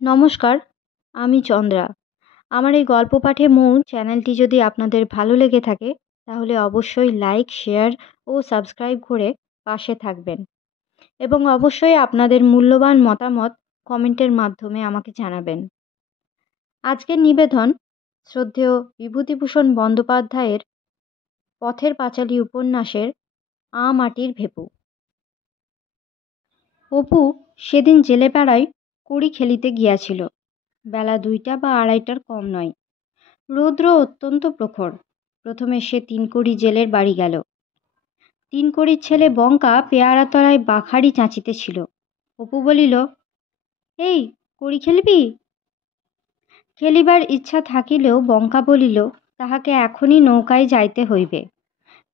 নমস্কার, আমি চন্দ্রা। আমার এই গল্প পাঠে মৌ চ্যানেলটি যদি আপনাদের ভালো লেগে থাকে তাহলে অবশ্যই লাইক, শেয়ার ও সাবস্ক্রাইব করে পাশে থাকবেন এবং অবশ্যই আপনাদের মূল্যবান মতামত কমেন্টের মাধ্যমে আমাকে জানাবেন। আজকের নিবেদন শ্রদ্ধেয় বিভূতিভূষণ বন্দ্যোপাধ্যায়ের পথের পাঁচালী উপন্যাসের মাটির ভেপু। অপু সেদিন জেলেপাড়ায় কড়ি খেলিতে গিয়াছিল। বেলা 2টা বা 2:30টার কম নয়। রৌদ্র অত্যন্ত প্রখর। প্রথমে সে 3কড়ি জেলের বাড়ি গেল। 3কড়ির ছেলে বঙ্কা পেয়ারাতলায় বাখারি চাঁচিতেছিল। অপু বলিল, এই কড়ি খেলবি? খেলিবার ইচ্ছা থাকিলেও বঙ্কা বলিল, তাহাকে এখনই নৌকায় যাইতে হইবে।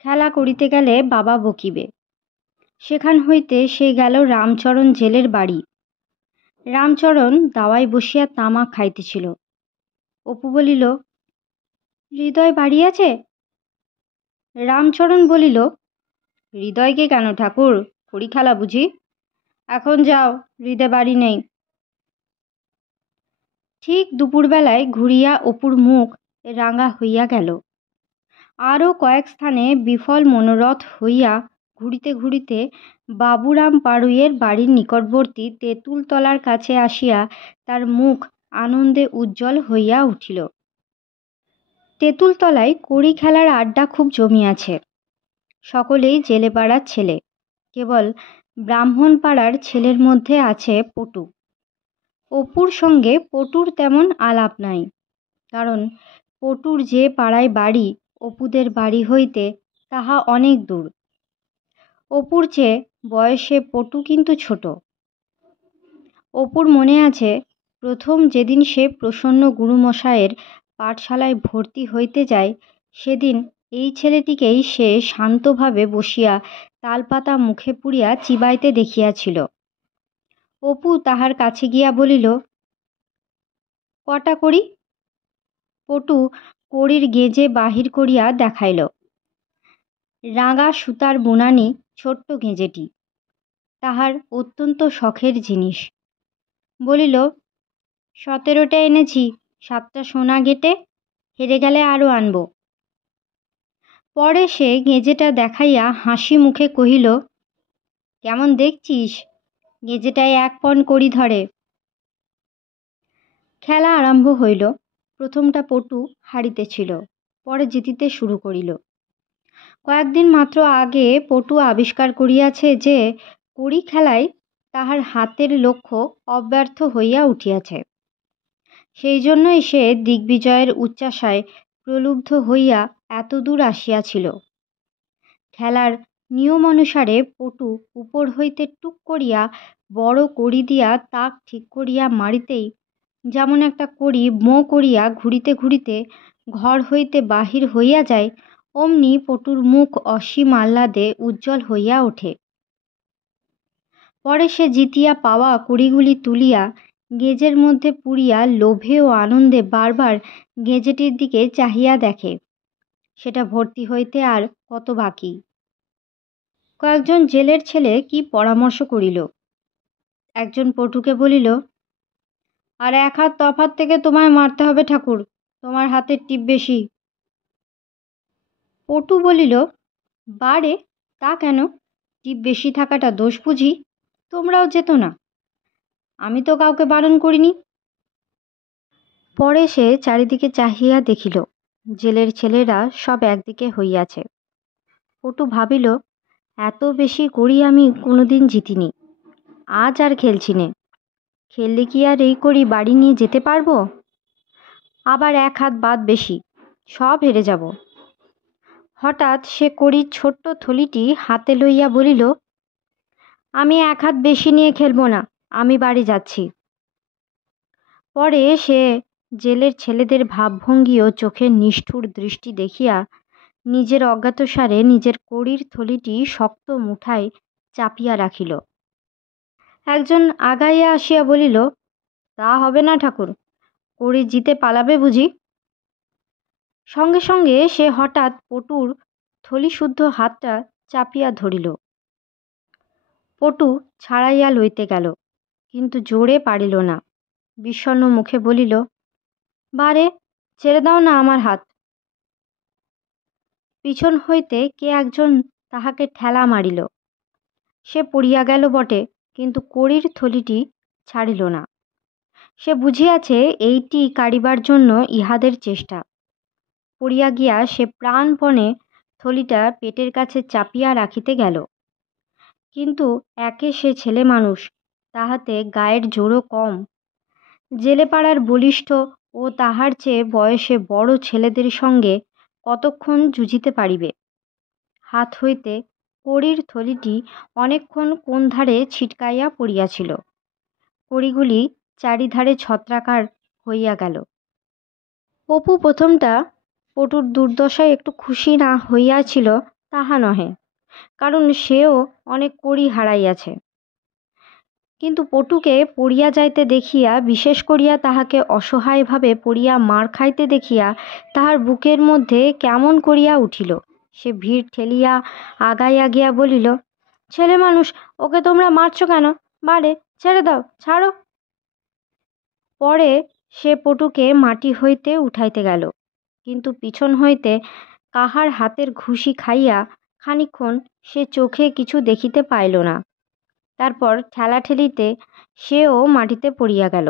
খেলা করিতে গেলে বাবা বকিবে। সেখান হইতে সে গেল রামচরণ জেলের বাড়ি। রামচরণ দাওয়ায় বসিয়া তামাক খাইতেছিল। অপু বলিল, হৃদয় বাড়ি আছে? রামচরণ বলিল, হৃদয়কে কেন ঠাকুর, কড়ি খেলা বুঝি? এখন যাও, হৃদয় বাড়ি নেই। ঠিক দুপুরবেলায় ঘুরিয়া অপুর মুখ রাঙা হইয়া গেল। আরও কয়েক স্থানে বিফল মনোরথ হইয়া ঘুরিতে ঘুরিতে বাবুরাম পাড়ুইয়ের বাড়ির নিকটবর্তী তেঁতুলতলার কাছে আসিয়া তার মুখ আনন্দে উজ্জ্বল হইয়া উঠিল। তেঁতুলতলায় কড়ি খেলার আড্ডা খুব জমিয়াছে। সকলেই জেলেপাড়ার ছেলে। কেবল ব্রাহ্মণপাড়ার ছেলের মধ্যে আছে পটু। অপুর সঙ্গে পটুর তেমন আলাপ নাই, কারণ পটুর যে পাড়ায় বাড়ি অপুদের বাড়ি হইতে তাহা অনেক দূর। অপুর চেয়ে বয়সে পটু কিন্তু ছোট। অপুর মনে আছে, প্রথম যেদিন সে প্রসন্ন গুরুমশায়ের পাঠশালায় ভর্তি হইতে যায়, সেদিন এই ছেলেটিকেই সে শান্তভাবে বসিয়া তালপাতা মুখে পুড়িয়া চিবাইতে দেখিয়াছিল। অপু তাহার কাছে গিয়া বলিল, কটা কড়ি? পটু কড়ির গেজে বাহির করিয়া দেখাইল। রাঙা সুতার বুনানি ছোট্ট গেঁজেটি। তাহার অত্যন্ত শখের জিনিস। বলিল, 17টা এনেছি, 7টা সোনা গেটে, হেরে গেলে আরও আনব। পরে সে গেঁজেটা দেখাইয়া হাসি মুখে কহিল, কেমন দেখছিস, গেঁজেটায় 1 পণ কড়ি ধরে। খেলা আরম্ভ হইল। প্রথমটা পটু হারিতেছিল, পরে জিতিতে শুরু করিল। কয়েকদিন মাত্র আগে পটু আবিষ্কার করিয়াছে যে কড়ি খেলায় তাহার হাতের লক্ষ্য অব্যর্থ হইয়া উঠিয়াছে। সেই জন্যই সে দিগ্বিজয়ের উচ্চাশায় প্রলুব্ধ হইয়া এতদূর আসিয়াছিল। খেলার নিয়ম অনুসারে পটু উপর হইতে টুক করিয়া বড় কড়ি দিয়া তাক ঠিক করিয়া মারিতেই যেমন একটা কড়ি মোঁ করিয়া ঘুরিতে ঘুরিতে ঘর হইতে বাহির হইয়া যায়, অমনি পটুর মুখ অসীম আহ্লাদে উজ্জ্বল হইয়া ওঠে। পরে সে জিতিয়া পাওয়া কড়িগুলি তুলিয়া গেজের মধ্যে পুরিয়া লোভে ও আনন্দে বারবার গেজেটির দিকে চাহিয়া দেখে, সেটা ভর্তি হইতে আর কত বাকি। কয়েকজন জেলের ছেলে কি পরামর্শ করিল। একজন পটুকে বলিল, আর 1 হাত তফাত থেকে তোমায় মারতে হবে ঠাকুর, তোমার হাতের টিপ বেশি। পটু বলিল, বারে, তা কেন? টিপ বেশি থাকাটা দোষ বুঝি? তোমরাও যেত না, আমি তো কাউকে বারণ করিনি। পরে সে চারিদিকে চাহিয়া দেখিল, জেলের ছেলেরা সব একদিকে হইয়াছে। পটু ভাবিল, এত বেশি কড়ি আমি কোনোদিন জিতিনি, আজ আর খেলছি নে। খেললে কি আর এই কড়ি বাড়ি নিয়ে যেতে পারবো? আবার 1 হাত বাদ বেশি, সব হেরে যাব। হঠাৎ সে কড়ির ছোট্ট থলিটি হাতে লইয়া বলিল, আমি 1 হাত বেশি নিয়ে খেলবো না, আমি বাড়ি যাচ্ছি। পরে সে জেলের ছেলেদের ভাবভঙ্গি ও চোখের নিষ্ঠুর দৃষ্টি দেখিয়া নিজের অজ্ঞাতসারে নিজের কড়ির থলিটি শক্ত মুঠায় চাপিয়া রাখিল। একজন আগাইয়া আসিয়া বলিল, তা হবে না ঠাকুর, কড়ি জিতে পালাবে বুঝি? সঙ্গে সঙ্গে সে হঠাৎ পটুর থলিশুদ্ধ হাতটা চাপিয়া ধরিল। পটু ছাড়াইয়া লইতে গেল, কিন্তু জোরে পারিল না। বিষণ্ণ মুখে বলিল, বারে, ছেড়ে দাও না আমার হাত। পিছন হইতে কে একজন তাহাকে ঠেলা মারিল। সে পড়িয়া গেল বটে, কিন্তু কড়ির থলিটি ছাড়িল না। সে বুঝিয়াছে এইটি কাড়িবার জন্য ইহাদের চেষ্টা। পড়িয়া গিয়া সে প্রাণপণে থলিটা পেটের কাছে চাপিয়া রাখিতে গেল। কিন্তু একে সে ছেলে মানুষ, তাহাতে গায়ের জোরও কম। জেলে পাড়ার বলিষ্ঠ ও তাহার চেয়ে বয়সে বড় ছেলেদের সঙ্গে কতক্ষণ যুঝিতে পারিবে। হাত হইতে কড়ির থলিটি অনেকক্ষণ কোন ধারে ছিটকাইয়া পড়িয়াছিল। কড়িগুলি চারিধারে ছত্রাকার হইয়া গেল। অপু প্রথমটা পটুর দুর্দশায় একটু খুশি না হইয়াছিল তাহা নহে, কারণ সেও অনেক কড়ি হারাইয়াছে। কিন্তু পটুকে পড়িয়া যাইতে দেখিয়া, বিশেষ করিয়া তাহাকে অসহায়ভাবে পড়িয়া মার খাইতে দেখিয়া তাহার বুকের মধ্যে কেমন করিয়া উঠিল। সে ভিড় ঠেলিয়া আগাইয়া গিয়া বলিল, ছেলে মানুষ, ওকে তোমরা মারছ কেন? বারে, ছেড়ে দাও, ছাড়ো। পরে সে পটুকে মাটি হইতে উঠাইতে গেল, কিন্তু পিছন হইতে কাহার হাতের ঘুষি খাইয়া খানিকক্ষণ সে চোখে কিছু দেখিতে পাইল না। তারপর ঠেলাঠেলিতে সেও মাটিতে পড়িয়া গেল।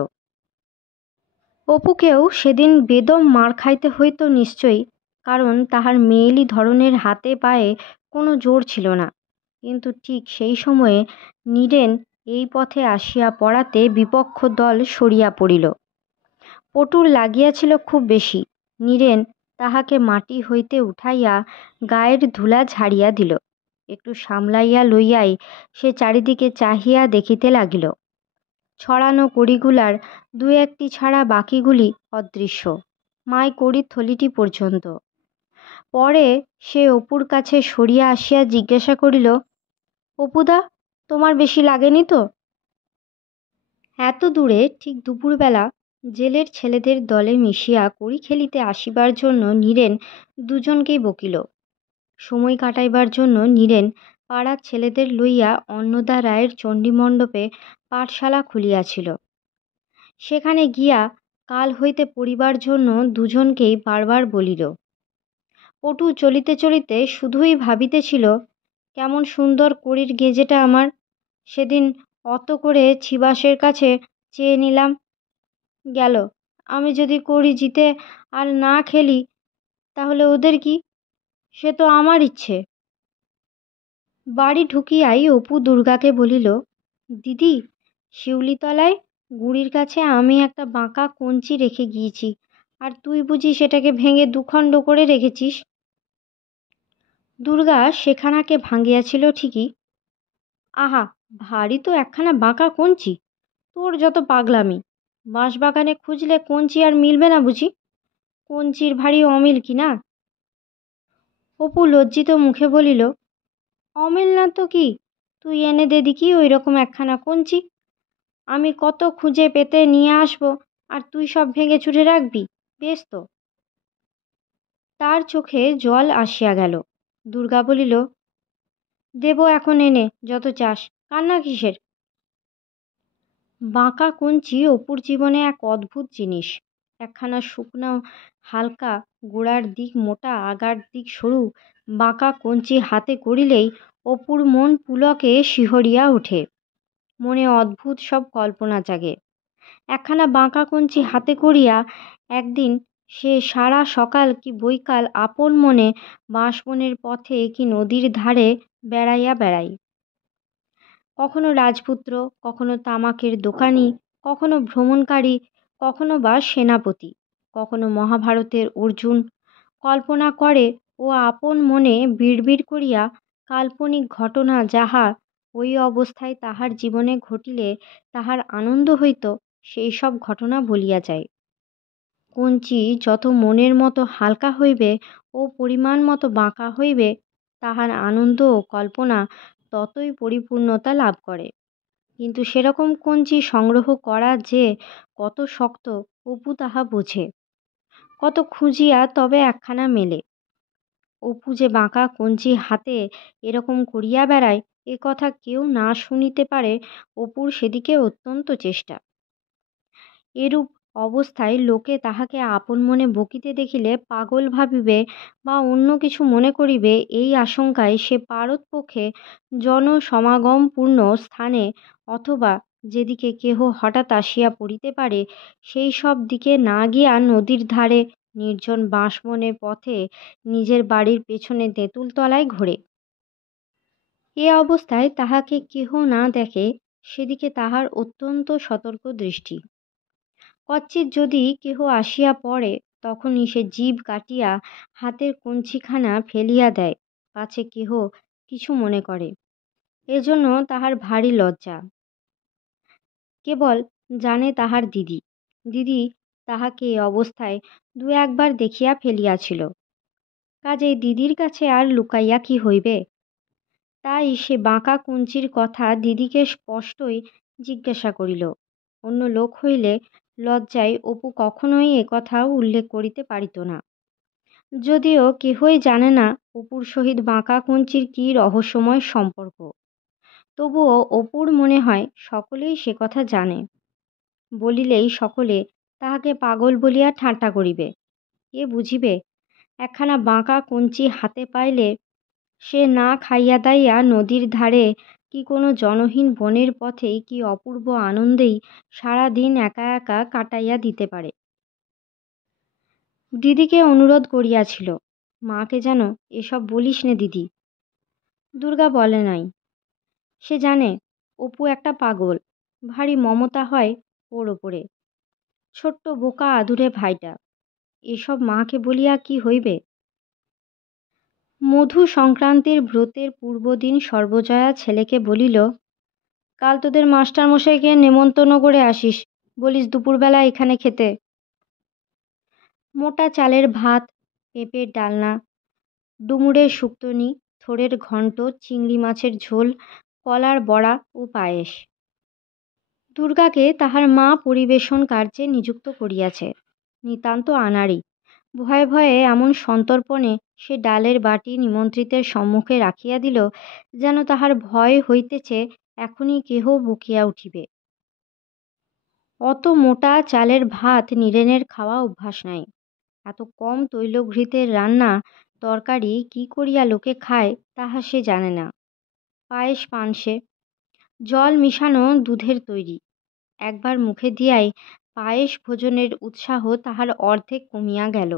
অপুকেও সেদিন বেদম মার খাইতে হইত নিশ্চয়ই, কারণ তাহার মেয়েলি ধরনের হাতে পায়ে কোনো জোর ছিল না। কিন্তু ঠিক সেই সময়ে নীরেন এই পথে আসিয়া পড়াতে বিপক্ষ দল সরিয়া পড়িল। পটুর লাগিয়াছিল খুব বেশি। নীরেন তাহাকে মাটি হইতে উঠাইয়া গায়ের ধুলা ঝাড়িয়া দিল। একটু সামলাইয়া লইয়াই সে চারিদিকে চাহিয়া দেখিতে লাগিল। ছড়ানো কড়িগুলার দু একটি ছাড়া বাকিগুলি অদৃশ্য, মাই কড়ির থলিটি পর্যন্ত। পরে সে অপুর কাছে সরিয়া আসিয়া জিজ্ঞাসা করিল, অপুদা, তোমার বেশি লাগেনি তো? এত দূরে ঠিক দুপুরবেলা জেলের ছেলেদের দলে মিশিয়া কড়ি খেলিতে আসিবার জন্য নীরেন দুজনকেই বকিল। সময় কাটাইবার জন্য নীরেন পাড়ার ছেলেদের লইয়া অন্নদা রায়ের চণ্ডীমণ্ডপে পাঠশালা খুলিয়াছিল। সেখানে গিয়া কাল হইতে পড়িবার জন্য দুজনকেই বারবার বলিল। পটু চলিতে চলিতে শুধুই ভাবিতেছিল, কেমন সুন্দর কড়ির গেজেটা আমার, সেদিন অত করে ছিবাসের কাছে চেয়ে নিলাম। গেল, আমি যদি কড়ি জিতে আর না খেলি তাহলে ওদের কি? সে তো আমার ইচ্ছে। বাড়ি ঢুকিয়াই অপু দুর্গাকে বলিল, দিদি, শিউলিতলায় গুড়ির কাছে আমি একটা বাঁকা কঞ্চি রেখে গিয়েছি, আর তুই বুঝি সেটাকে ভেঙে দুখণ্ড করে রেখেছিস? দুর্গা সেখানাকে ভাঙিয়াছিল ঠিকই। আহা, ভারী তো একখানা বাঁকা কঞ্চি! তোর যত পাগলামি! বাঁশবাগানে খুঁজলে কঞ্চি আর মিলবে না বুঝি? কঞ্চির ভারী অমিল কি না? অপু লজ্জিত মুখে বলিল, অমিল না তো কি, তুই এনে দে দেখি ওই রকম একখানা কঞ্চি। আমি কত খুঁজে পেতে নিয়ে আসবো, আর তুই সব ভেঙে চুরে রাখবি? বেশ তো। তার চোখে জল আসিয়া গেল। দুর্গা বলিল, দেব এখন এনে যত চাস, কান্না কিসের? বাঁকা কঞ্চি অপুর জীবনে এক অদ্ভুত জিনিস। একখানা শুকনো হালকা, গোড়ার দিক মোটা, আগার দিক সরু বাঁকা কঞ্চি হাতে করিলেই অপুর মন পুলকে শিহরিয়া ওঠে। মনে অদ্ভুত সব কল্পনা জাগে। একখানা বাঁকা কঞ্চি হাতে করিয়া একদিন সে সারা সকাল কি বৈকাল আপন মনে বাঁশবনের পথে কি নদীর ধারে বেড়াইয়া বেড়াই। কখনো রাজপুত্র, কখনো তামাকের দোকানি, কখনো ভ্রমণকারী, কখনো বা সেনাপতি, কখনো মহাভারতের অর্জুন। কল্পনা করে ও আপন মনে বিড়বিড় করিয়া কাল্পনিক ঘটনা, যাহা ওই অবস্থায় তাহার জীবনে ঘটিলে তাহার আনন্দ হইত, সেই সব ঘটনা বলিয়া যায়। কঞ্চি যত মনের মতো হালকা হইবে ও পরিমাণ মতো বাঁকা হইবে, তাহার আনন্দ ও কল্পনা ততই পরিপূর্ণতা লাভ করে। কিন্তু সেরকম কঞ্চি সংগ্রহ করা যে কত শক্ত, অপু তাহা বোঝে। কত খুঁজিয়া তবে একখানা মেলে। অপু যে বাঁকা কঞ্চি হাতে এরকম করিয়া বেড়ায়, এ কথা কেউ না শুনিতে পারে, অপুর সেদিকে অত্যন্ত চেষ্টা। এরূপ অবস্থায় লোকে তাহাকে আপন মনে বকিতে দেখিলে পাগল ভাবিবে বা অন্য কিছু মনে করিবে, এই আশঙ্কায় সে পারতপক্ষে জনসমাগমপূর্ণ স্থানে অথবা যেদিকে কেহ হঠাৎ আসিয়া পড়িতে পারে সেই সব দিকে না গিয়া নদীর ধারে নির্জন বাঁশবনে পথে নিজের বাড়ির পেছনে তেঁতুল তলায় ঘোরে। এ অবস্থায় তাহাকে কেহ না দেখে সেদিকে তাহার অত্যন্ত সতর্ক দৃষ্টি। কচ্চিৎ যদি কেহ আসিয়া পড়ে তখনই সে জিভ কাটিয়া হাতের কঞ্চিখানা ফেলিয়া দেয়, পাছে কেহ কিছু মনে করে। এজন্য তাহার ভারী লজ্জা। কেবল জানে তাহার দিদি। দিদি তাহাকে এ অবস্থায় দু একবার দেখিয়া ফেলিয়াছিল, কাজেই দিদির কাছে আর লুকাইয়া কি হইবে। তাই সে বাঁকা কঞ্চির কথা দিদিকে স্পষ্টই জিজ্ঞাসা করিল। অন্য লোক হইলে লজ্জায় অপু কখনোই একথা উল্লেখ করিতে পারিত না। যদিও কেহই জানে না অপুর সহিত বাঁকা কঞ্চির কী রহস্যময় সম্পর্ক, তবুও অপুর মনে হয় সকলেই সে কথা জানে। বলিলেই সকলে তাহাকে পাগল বলিয়া ঠাট্টা করিবে। কে বুঝিবে একখানা বাঁকা কঞ্চি হাতে পাইলে সে না খাইয়া দাইয়া নদীর ধারে কি কোনো জনহীন বনের পথেই কি অপূর্ব আনন্দেই সারা দিন একা একা কাটাইয়া দিতে পারে। দিদিকে অনুরোধ করিয়াছিল, মাকে যেন এসব বলিস নে দিদি। দুর্গা বলে নাই। সে জানে অপু একটা পাগল, ভারী মমতা হয় ওর ওপরে। ছোট্ট বোকা আদুরে ভাইটা, এসব মাকে বলিয়া কি হইবে। মধু সংক্রান্তির ব্রতের পূর্বদিন সর্বজয়া ছেলেকে বলিল, কাল তোদের মাস্টারমশাইকে নেমন্তন্ন করে আসিস, বলিস দুপুরবেলা এখানে খেতে। মোটা চালের ভাত, পেঁপের ডালনা, ডুমুরের শুক্তনি, থোড়ের ঘণ্ট, চিংড়ি মাছের ঝোল, কলার বড়া ও পায়েস। দুর্গাকে তাহার মা পরিবেশন কার্যে নিযুক্ত করিয়াছে। নিতান্ত আনাড়ি। ভয়ে ভয়ে এমন সন্তর্পণে সে ডালের বাটি নিমন্ত্রিতের সম্মুখে রাখিয়া দিল যেন তাহার ভয় হইতেছে এখনই কেহ বকিয়া উঠিবে। অত মোটা চালের ভাত নীরেনের খাওয়া অভ্যাস নাই। এত কম তৈলঘৃতের রান্না তরকারি কি করিয়া লোকে খায় তাহা সে জানে না। পায়েস পানসে, জল মিশানো দুধের তৈরি। একবার মুখে দিয়াই পায়েস ভোজনের উৎসাহ তাহার অর্ধেক কমিয়া গেল।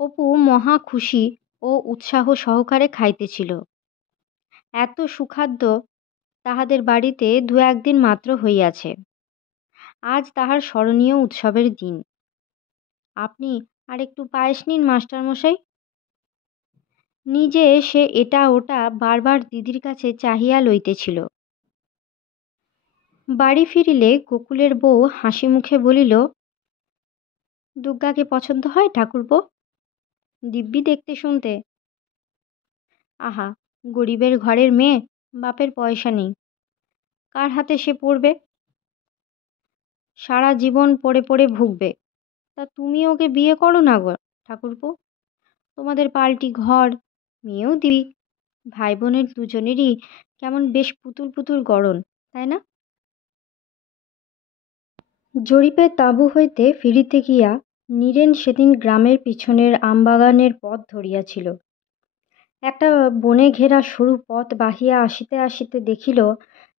অপু মহা খুশি ও উৎসাহ সহকারে খাইতেছিল। এত সুখাদ্য তাহাদের বাড়িতে দু একদিন মাত্র হইয়াছে। আজ তাহার স্মরণীয় উৎসবের দিন। আপনি আর একটু পায়েস নিন মাস্টারমশাই। নিজে সে এটা ওটা বারবার দিদির কাছে চাহিয়া লইতেছিল। বাড়ি ফিরিলে গোকুলের বউ হাসি মুখে বলিল, দুর্গাকে পছন্দ হয় ঠাকুরপো? দিব্যি দেখতে শুনতে। আহা, গরিবের ঘরের মেয়ে, বাপের পয়সা নেই, কার হাতে সে পড়বে? সারা জীবন পড়ে পড়ে ভুগবে। তা তুমি ওকে বিয়ে করো না গো ঠাকুরপো। তোমাদের পাল্টি ঘর, মেয়েও দিবি, ভাই বোনের দুজনেরই কেমন বেশ পুতুল পুতুল গড়ন, তাই না? জরিপের তাঁবু হইতে ফিরিতে গিয়া নীরেন সেদিন গ্রামের পিছনের আমবাগানের পথ ধরিয়াছিল। একটা বনে ঘেরা সরু পথ বাহিয়া আসিতে আসিতে দেখিল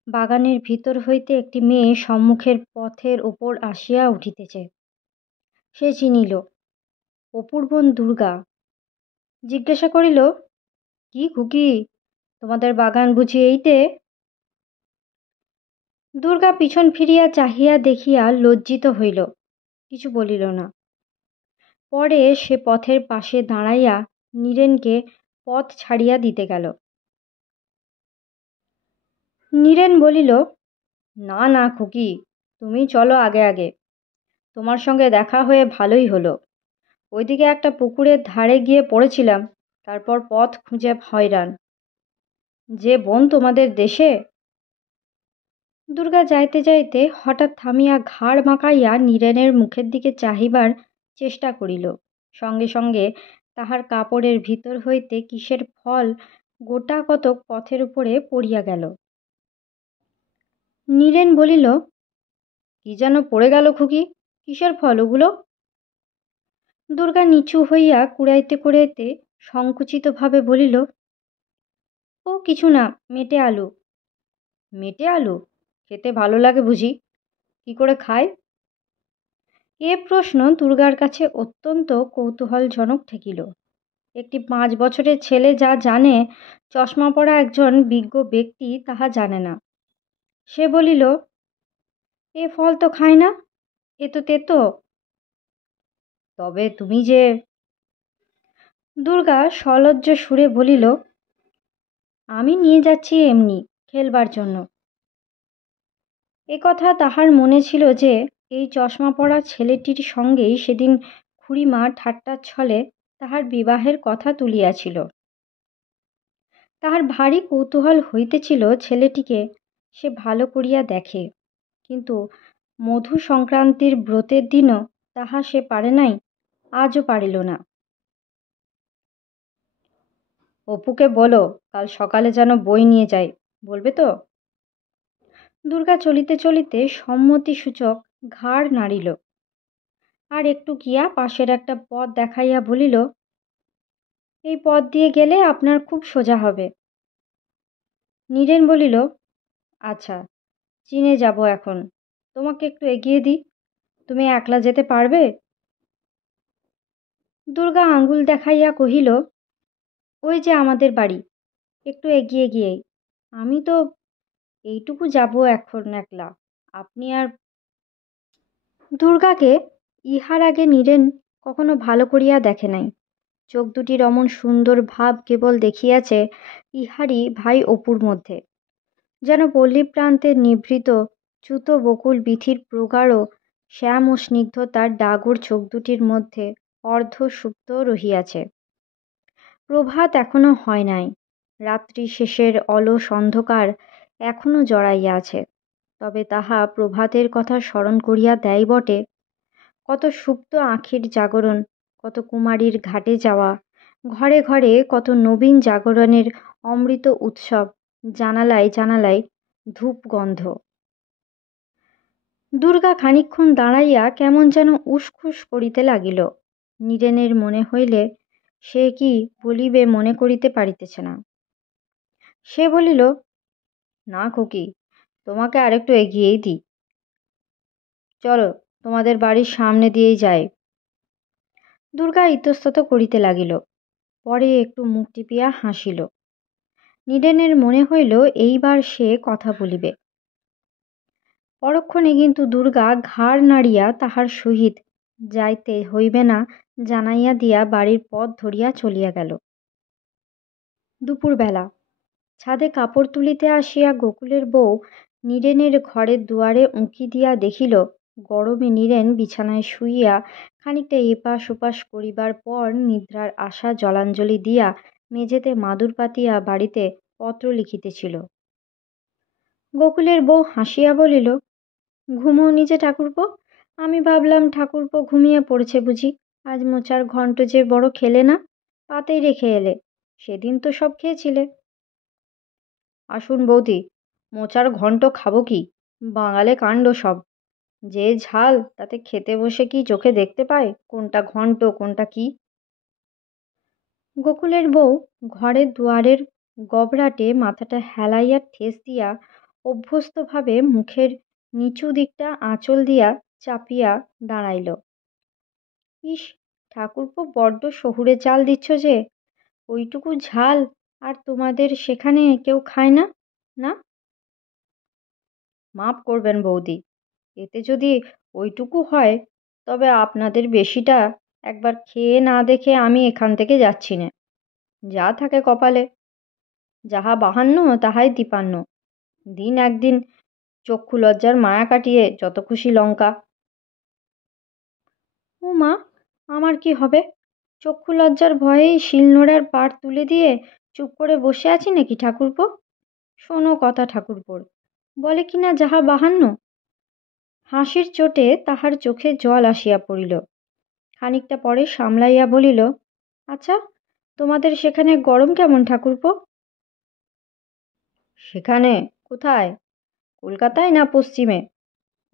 বাগানের ভিতর হইতে একটি মেয়ে সম্মুখের পথের ওপর আসিয়া উঠিতেছে। সে চিনিল অপুর বোন দুর্গা। জিজ্ঞাসা করিল, কি খুকি, তোমাদের বাগান বুঝি এইটে? দুর্গা পিছন ফিরিয়া চাহিয়া দেখিয়া লজ্জিত হইল, কিছু বলিল না। পরে সে পথের পাশে দাঁড়াইয়া নীরেনকে পথ ছাড়িয়া দিতে গেল। নীরেন বলিল, না না খুকি, তুমি চলো আগে আগে, তোমার সঙ্গে দেখা হয়ে ভালোই হলো। ওইদিকে একটা পুকুরের ধারে গিয়ে পড়েছিলাম, তারপর পথ খুঁজে হয়রান। যে বোন তোমাদের দেশে? দুর্গা যাইতে যাইতে হঠাৎ থামিয়া ঘাড় বাঁকাইয়া নীরেনের মুখের দিকে চাহিবার চেষ্টা করিল। সঙ্গে সঙ্গে তাহার কাপড়ের ভিতর হইতে কিসের ফল গোটা কতক পথের উপরে পড়িয়া গেল। নীরেন বলিল, কি যেন পড়ে গেল খুকি? কিসের ফল ওগুলো? দুর্গা নিচু হইয়া কুড়াইতে কুড়াইতে সংকুচিতভাবে বলিল, ও কিছু না, মেটে আলু। মেটে আলু? খেতে ভালো লাগে বুঝি? কি করে খায়? এ প্রশ্ন দুর্গার কাছে অত্যন্ত কৌতূহলজনক ঠেকিল। একটি 5 বছরের ছেলে যা জানে, চশমা পরা একজন বিজ্ঞ ব্যক্তি তাহা জানে না। সে বলিল, এ ফল তো খায় না, এ তো তেতো। তবে তুমি যে... দুর্গা সলজ্জ সুরে বলিল, আমি নিয়ে যাচ্ছি এমনি, খেলবার জন্য। কথা তাহার মনে ছিল যে এই চশমা পরা ছেলেটির সঙ্গেই সেদিন খুড়িমা ঠাট্টার ছলে তাহার বিবাহের কথা তুলিয়াছিল। তাহার ভারী কৌতূহল হইতেছিল ছেলেটিকে সে ভালো করিয়া দেখে, কিন্তু মধু সংক্রান্তির ব্রতের দিনও তাহা সে পারে নাই, আজও পারিল না। অপুকে বলো কাল সকালে যেন বই নিয়ে যায়, বলবে তো? দুর্গা চলিতে চলিতে সম্মতিসূচক ঘাড় নাড়িল, আর একটু গিয়া পাশের একটা পথ দেখাইয়া বলিল, এই পথ দিয়ে গেলে আপনার খুব সোজা হবে। নীরেন বলিল, আচ্ছা, চিনে যাব এখন। তোমাকে একটু এগিয়ে দিই, তুমি একলা যেতে পারবে? দুর্গা আঙুল দেখাইয়া কহিল, ওই যে আমাদের বাড়ি, একটু এগিয়ে গিয়েই। আমি তো এইটুকু যাব এখন একলা, আপনি আর... দুর্গাকে ইহার আগে নীরেন কখনো ভালো করিয়া দেখে নাই। চোখ দুটির অমন সুন্দর ভাব কেবল দেখিয়াছে ইহারই ভাই অপুর মধ্যে। যেন পল্লী প্রান্তের নিভৃত চ্যুত বকুল বিথির প্রগাঢ় শ্যাম ও স্নিগ্ধতার ডাগর চোখ দুটির মধ্যে অর্ধ সুপ্ত রহিয়াছে। প্রভাত এখনো হয় নাই, রাত্রি শেষের অলস অন্ধকার এখনো জড়াইয়া আছে। তবে তাহা প্রভাতের কথা স্মরণ করিয়া দেয় বটে। কত সুপ্ত আঁখির জাগরণ, কত কুমারীর ঘাটে যাওয়া, ঘরে ঘরে কত নবীন জাগরণের অমৃত উৎসব, জানালায় জানালায় ধূপগন্ধ। দুর্গা খানিকক্ষণ দাঁড়াইয়া কেমন যেন উসখুস করিতে লাগিল। নীরেনের মনে হইলে সে কি বলিবে মনে করিতে পারিতেছে না। সে বলিল, না খুকি, তোমাকে আরেকটু এগিয়েই দিই। চলো, তোমাদের বাড়ির সামনে দিয়েই যাই। দুর্গা ইতস্তত করিতে লাগিল, পরে একটু মুখ টিপিয়া হাসিল। নীরেনের মনে হইল এইবার সে কথা বলিবে। পরক্ষণে কিন্তু দুর্গা ঘাড় নাড়িয়া তাহার সহিত যাইতে হইবে না জানাইয়া দিয়া বাড়ির পথ ধরিয়া চলিয়া গেল। দুপুরবেলা ছাদে কাপড় তুলিতে আসিয়া গোকুলের বউ নীরেনের ঘরের দুয়ারে উঁকি দিয়া দেখিল, গরমে নীরেন বিছানায় শুইয়া খানিকটা এপাশ ওপাশ করিবার পর নিদ্রার আশা জলাঞ্জলি দিয়া মেঝেতে মাদুর পাতিয়া বাড়িতে পত্র লিখিতেছিল। গোকুলের বউ হাসিয়া বলিল, ঘুমোও নিজে ঠাকুরপো। আমি ভাবলাম ঠাকুরপো ঘুমিয়ে পড়েছে বুঝি, আজ মোচার ঘন্ট যে বড় খেলে না, পাতেই রেখে এলে, সেদিন তো সব খেয়েছিলে। আসুন বৌদি, মোচার ঘন্ট খাবো কি, বাঙালে কাণ্ড সব। যে ঝাল, তাতে খেতে বসে কি চোখে দেখতে পায় কোনটা ঘন্ট কোনটা কি? গোকুলের বউ ঘরের দুয়ারের গবরাটে মাথাটা হেলাইয়া ঠেস দিয়া অভ্যস্তভাবে মুখের নিচু দিকটা আঁচল দিয়া চাপিয়া দাঁড়াইল। ইস, ঠাকুরপো বড্ড শহুরে চাল দিচ্ছ যে, ওইটুকু ঝাল আর তোমাদের সেখানে কেউ খায় না? না, মাপ করবেন বৌদি, এতে যদি ওইটুকু হয় তবে আপনাদের বেশিটা একবার খেয়ে না দেখে আমি এখান থেকে যাচ্ছি না। যা থাকে কপালে, যাহা বাহান্ন তাহাই তিপান্ন, দিন একদিন চক্ষু লজ্জার মায়া কাটিয়ে যত খুশি লঙ্কা। ও মা, আমার কি হবে? চক্ষু লজ্জার ভয়েই শিলনোড়ার পাড় তুলে দিয়ে চুপ করে বসে আছি নাকি ঠাকুরপো? শোনো কথা ঠাকুরপোর, বলে কি না যাহা বাহান্ন। হাসির চোটে তাহার চোখে জল আসিয়া পড়িল। খানিকটা পরে সামলাইয়া বলিল, আচ্ছা, তোমাদের সেখানে গরম কেমন ঠাকুরপো? সেখানে? কোথায়? কলকাতায় না পশ্চিমে?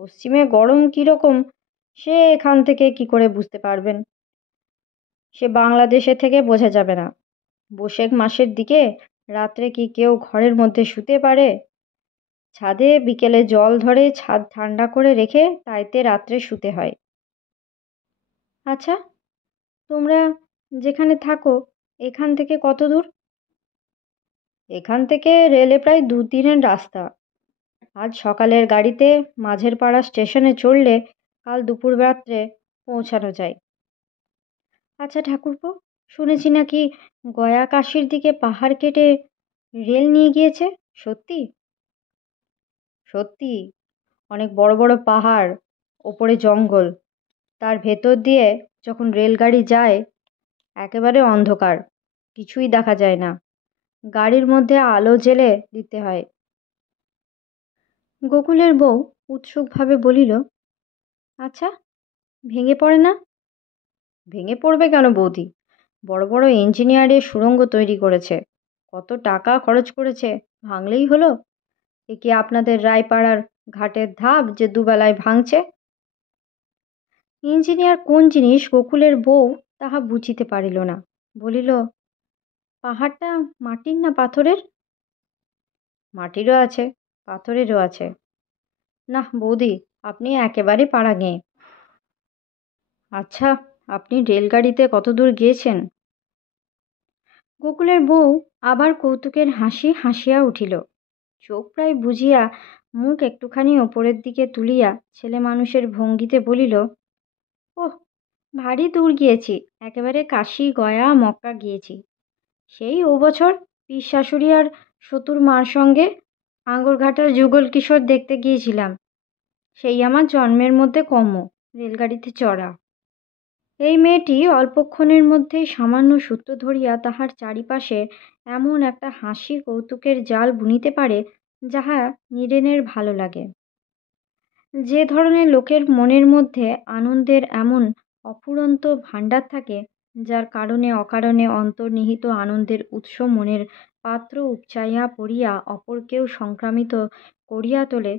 পশ্চিমে গরম কীরকম সে এখান থেকে কি করে বুঝতে পারবেন? সে বাংলাদেশে থেকে বোঝা যাবে না। বৈশাখ মাসের দিকে রাত্রে কি কেউ ঘরের মধ্যে শুতে পারে? ছাদে বিকেলে জল ধরে ছাদ ঠান্ডা করে রেখে তাইতে রাত্রে শুতে হয়। আচ্ছা, তোমরা যেখানে থাকো এখান থেকে কত দূর? এখান থেকে রেলে প্রায় 2 দিনের রাস্তা। আজ সকালের গাড়িতে মাঝের পাড়া স্টেশনে চড়লে কাল দুপুর রাত্রে পৌঁছানো যায়। আচ্ছা ঠাকুরপো, শুনেছি নাকি গয়া কাশীর দিকে পাহাড় কেটে রেল নিয়ে গিয়েছে, সত্যি? সত্যি। অনেক বড় বড় পাহাড়, ওপরে জঙ্গল, তার ভেতর দিয়ে যখন রেলগাড়ি যায় একেবারে অন্ধকার, কিছুই দেখা যায় না। গাড়ির মধ্যে আলো জ্বেলে দিতে হয়। গোকুলের বউ উৎসুকভাবে বলিল, আচ্ছা, ভেঙে পড়ে না? ভেঙে পড়বে কেন বৌদি? বড় বড় ইঞ্জিনিয়ারের সুড়ঙ্গ তৈরি করেছে, কত টাকা খরচ করেছে, ভাঙলেই হলো। এ কি আপনাদের রায়পাড়ার ঘাটের ধাপ যে দুবেলায় ভাঙছে? ইঞ্জিনিয়ার কোন জিনিস গোকুলের বউ তাহা বুঝিতে পারিল না, বলিল, পাহাড়টা মাটির না পাথরের? মাটিরও আছে, পাথরেরও আছে। না বৌদি, আপনি একেবারে পাড়া গেঁ। আচ্ছা, আপনি রেলগাড়িতে কত দূর গিয়েছেন? গোকুলের বউ আবার কৌতুকের হাসি হাসিয়া উঠিল। চোখ প্রায় বুজিয়া মুখ একটুখানি ওপরের দিকে তুলিয়া ছেলে মানুষের ভঙ্গিতে বলিল, ওহ, ভারী দূর গিয়েছি, একেবারে কাশী গয়া মক্কা গিয়েছি। সেই ও বছর পীর শাশুড়ি আর সতুর মার সঙ্গে আঙ্গরঘাটার যুগল কিশোর দেখতে গিয়েছিলাম। সেই আমার জন্মের মধ্যে কম রেলগাড়িতে চড়া। এই মেয়েটি অল্পক্ষণের মধ্যেই সামান্য সূত্র ধরিয়া তাহার চারিপাশে এমন একটা হাসি কৌতুকের জাল বুনিতে পারে যাহা নীরেনের ভালো লাগে। যে ধরনের লোকের মনের মধ্যে আনন্দের এমন অফুরন্ত ভাণ্ডার থাকে, যার কারণে অকারণে অন্তর্নিহিত আনন্দের উৎস মনের পাত্র উপচাইয়া পড়িয়া অপরকেও সংক্রামিত করিয়া তোলে,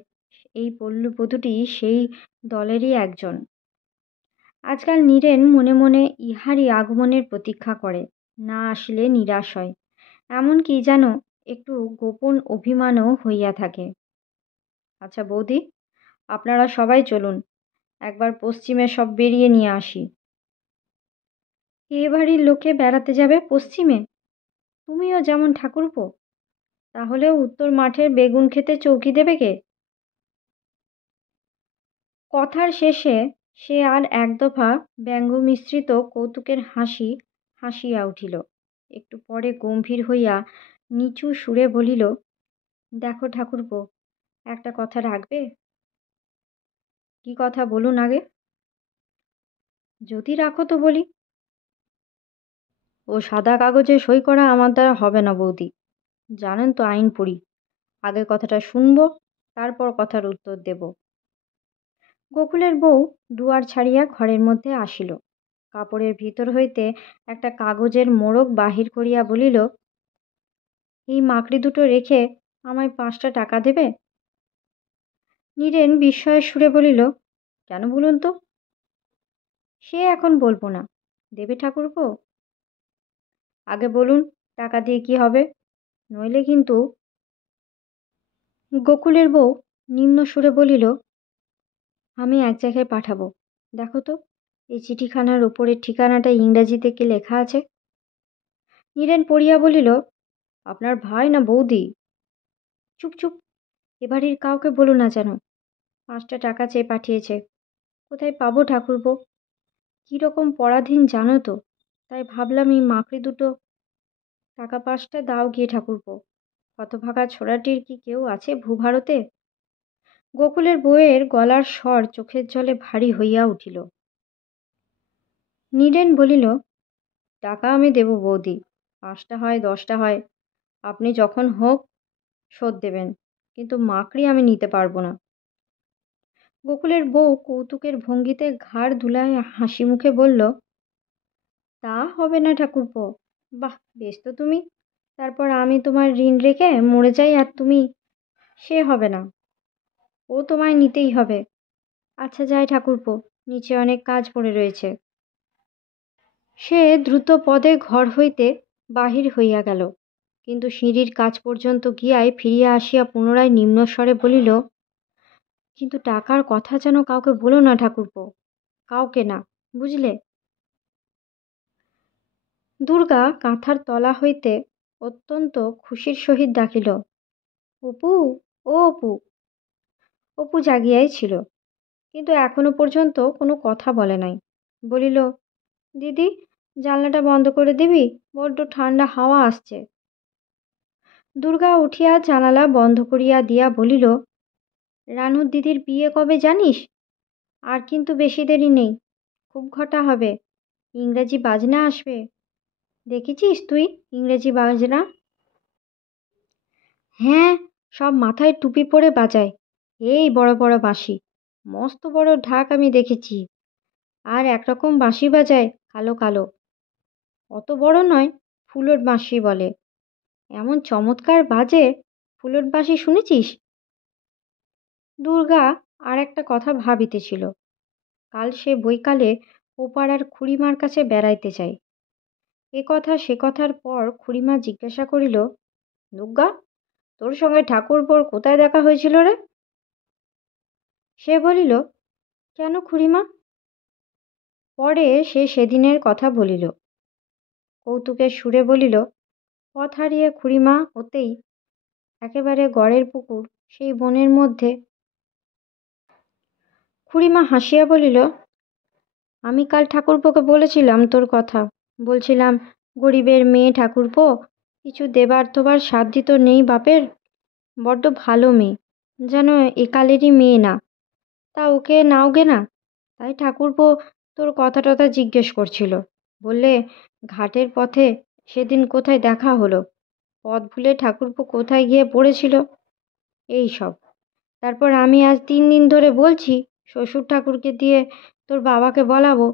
এই পল্লবধূটি সেই দলেরই একজন। আজকাল নীরেন মনে মনে ইহারই আগমনের প্রতীক্ষা করে, না আসলে নিরাশ হয়, এমনকি যেন একটু গোপন অভিমানও হইয়া থাকে। আচ্ছা বৌদি, আপনারা সবাই চলুন, একবার পশ্চিমে সব বেরিয়ে নিয়ে আসি। এ বাড়ির লোকে বেড়াতে যাবে পশ্চিমে? তুমিও যেমন ঠাকুরপো, তাহলে উত্তর মাঠের বেগুন খেতে চৌকি দেবে কে? কথার শেষে সে আর এক দফা ব্যঙ্গমিশ্রিত কৌতুকের হাসি হাসিয়া উঠিল। একটু পরে গম্ভীর হইয়া নিচু সুরে বলিল, দেখো ঠাকুরপো, একটা কথা রাখবে? কি কথা বলুন আগে। যদি রাখো তো বলি। ও সাদা কাগজে সই করা আমার দ্বারা হবে না বৌদি, জানেন তো আইন পড়ি। আগে কথাটা শুনবো, তারপর কথার উত্তর দেব। গোকুলের বউ দুয়ার ছাড়িয়া ঘরের মধ্যে আসিল। কাপড়ের ভিতর হইতে একটা কাগজের মোড়ক বাহির করিয়া বলিল, এই মাকড়ি দুটো রেখে আমায় 5টা টাকা দেবে? নীরেন বিস্ময়ের সুরে বলিল, কেন বলুন তো? সে এখন বলবো না, দেবে ঠাকুরপো? আগে বলুন, টাকা দিয়ে কি হবে? নইলে কিন্তু। গোকুলের বউ নিম্ন সুরে বলিল, আমি এক জায়গায় পাঠাবো, দেখো তো এই চিঠিখানার উপরের ঠিকানাটা ইংরাজিতে কি লেখা আছে? নীরেন পড়িয়া বলিল, আপনার ভাই না বৌদি? চুপ চুপ, এবাড়ির কাউকে বলো না যেন। 5টা টাকা চেয়ে পাঠিয়েছে। কোথায় পাবো ঠাকুরপো? কীরকম পরাধীন জানো তো, তাই ভাবলাম এই মাকড়ি দুটো। টাকা 5টা দাও গিয়ে ঠাকুরপো। হতভাগা ছোড়াটির কি কেউ আছে ভূভারতে? গোকুলের বউয়ের গলার স্বর চোখের জলে ভারী হইয়া উঠিল। নীরেন বলিল, টাকা আমি দেব বৌদি, 5টা হয় 10টা হয়, আপনি যখন হোক শোধ দেবেন, কিন্তু মাকড়ি আমি নিতে পারবো না। গোকুলের বউ কৌতুকের ভঙ্গিতে ঘাড় ধুলায় হাসি মুখে বলল, তা হবে না ঠাকুরপো। বাহ, বেশ তো তুমি। তারপর আমি তোমার ঋণ রেখে মরে যাই আর তুমি। সে হবে না, ও তোমায় নিতেই হবে। আচ্ছা যাই ঠাকুরপো, নিচে অনেক কাজ পড়ে রয়েছে। সে দ্রুত পদে ঘর হইতে বাহির হইয়া গেল, কিন্তু সিঁড়ির কাছ পর্যন্ত গিয়াই ফিরিয়া আসিয়া পুনরায় নিম্নস্বরে বলিল, কিন্তু টাকার কথা যেন কাউকে বলো না ঠাকুরপো, কাউকে না, বুঝলে? দুর্গা কাঁথার তলা হইতে অত্যন্ত খুশির সহিত ডাকিল, অপু, ও অপু। অপু জাগিয়াই ছিল, কিন্তু এখনো পর্যন্ত কোনো কথা বলে নাই। বলিল, দিদি, জানলাটা বন্ধ করে দিবি, বড্ড ঠান্ডা হাওয়া আসছে। দুর্গা উঠিয়া জানালা বন্ধ করিয়া দিয়া বলিল, রানুর দিদির বিয়ে কবে জানিস? আর কিন্তু বেশি দেরি নেই, খুব ঘটা হবে, ইংরেজি বাজনা আসবে। দেখেছিস তুই ইংরেজি বাজনা? হ্যাঁ, সব মাথায় টুপি পরে বাজায়, এই বড় বড় বাঁশি, মস্ত বড় ঢাক আমি দেখেছি। আর একরকম বাঁশি বাজায়, কালো কালো, অত বড় নয়, ফুলোর বাঁশি বলে, এমন চমৎকার বাজে। ফুলোর বাঁশি শুনেছিস? দুর্গা আর একটা কথা ভাবিতেছিল। কাল সে বৈকালে ওপাড়ার খুড়িমার কাছে বেড়াইতে চায়। এ কথা সে কথার পর খুড়িমা জিজ্ঞাসা করিল, দুর্গা, তোর সঙ্গে ঠাকুরপোর কোথায় দেখা হয়েছিল রে? সে বলিল, কেন খুড়িমা? পরে সে সেদিনের কথা বলিল, কৌতুকের সুরে বলিল, পথ হারিয়ে খুড়িমা ওতেই, একেবারে গড়ের পুকুর, সেই বনের মধ্যে। খুড়িমা হাসিয়া বলিল, আমি কাল ঠাকুরপোকে বলেছিলাম তোর কথা, বলছিলাম, গরিবের মেয়ে ঠাকুরপো, কিছু দেবার তোবার সাধ্যি তো নেই বাপের, বড্ড ভালো মেয়ে, যেন একালেরই মেয়ে না, তা ওকে নাওগে না। তাই ঠাকুরপো তোর কথা টথা জিজ্ঞেস করছিল, বললে, ঘাটের পথে সেদিন কোথায় দেখা হলো, পথ ভুলে ঠাকুরপো কোথায় গিয়ে পড়েছিল, এই সব। তারপর আমি আজ 3 দিন ধরে বলছি শ্বশুর ঠাকুরকে দিয়ে তোর বাবাকে বলাবো।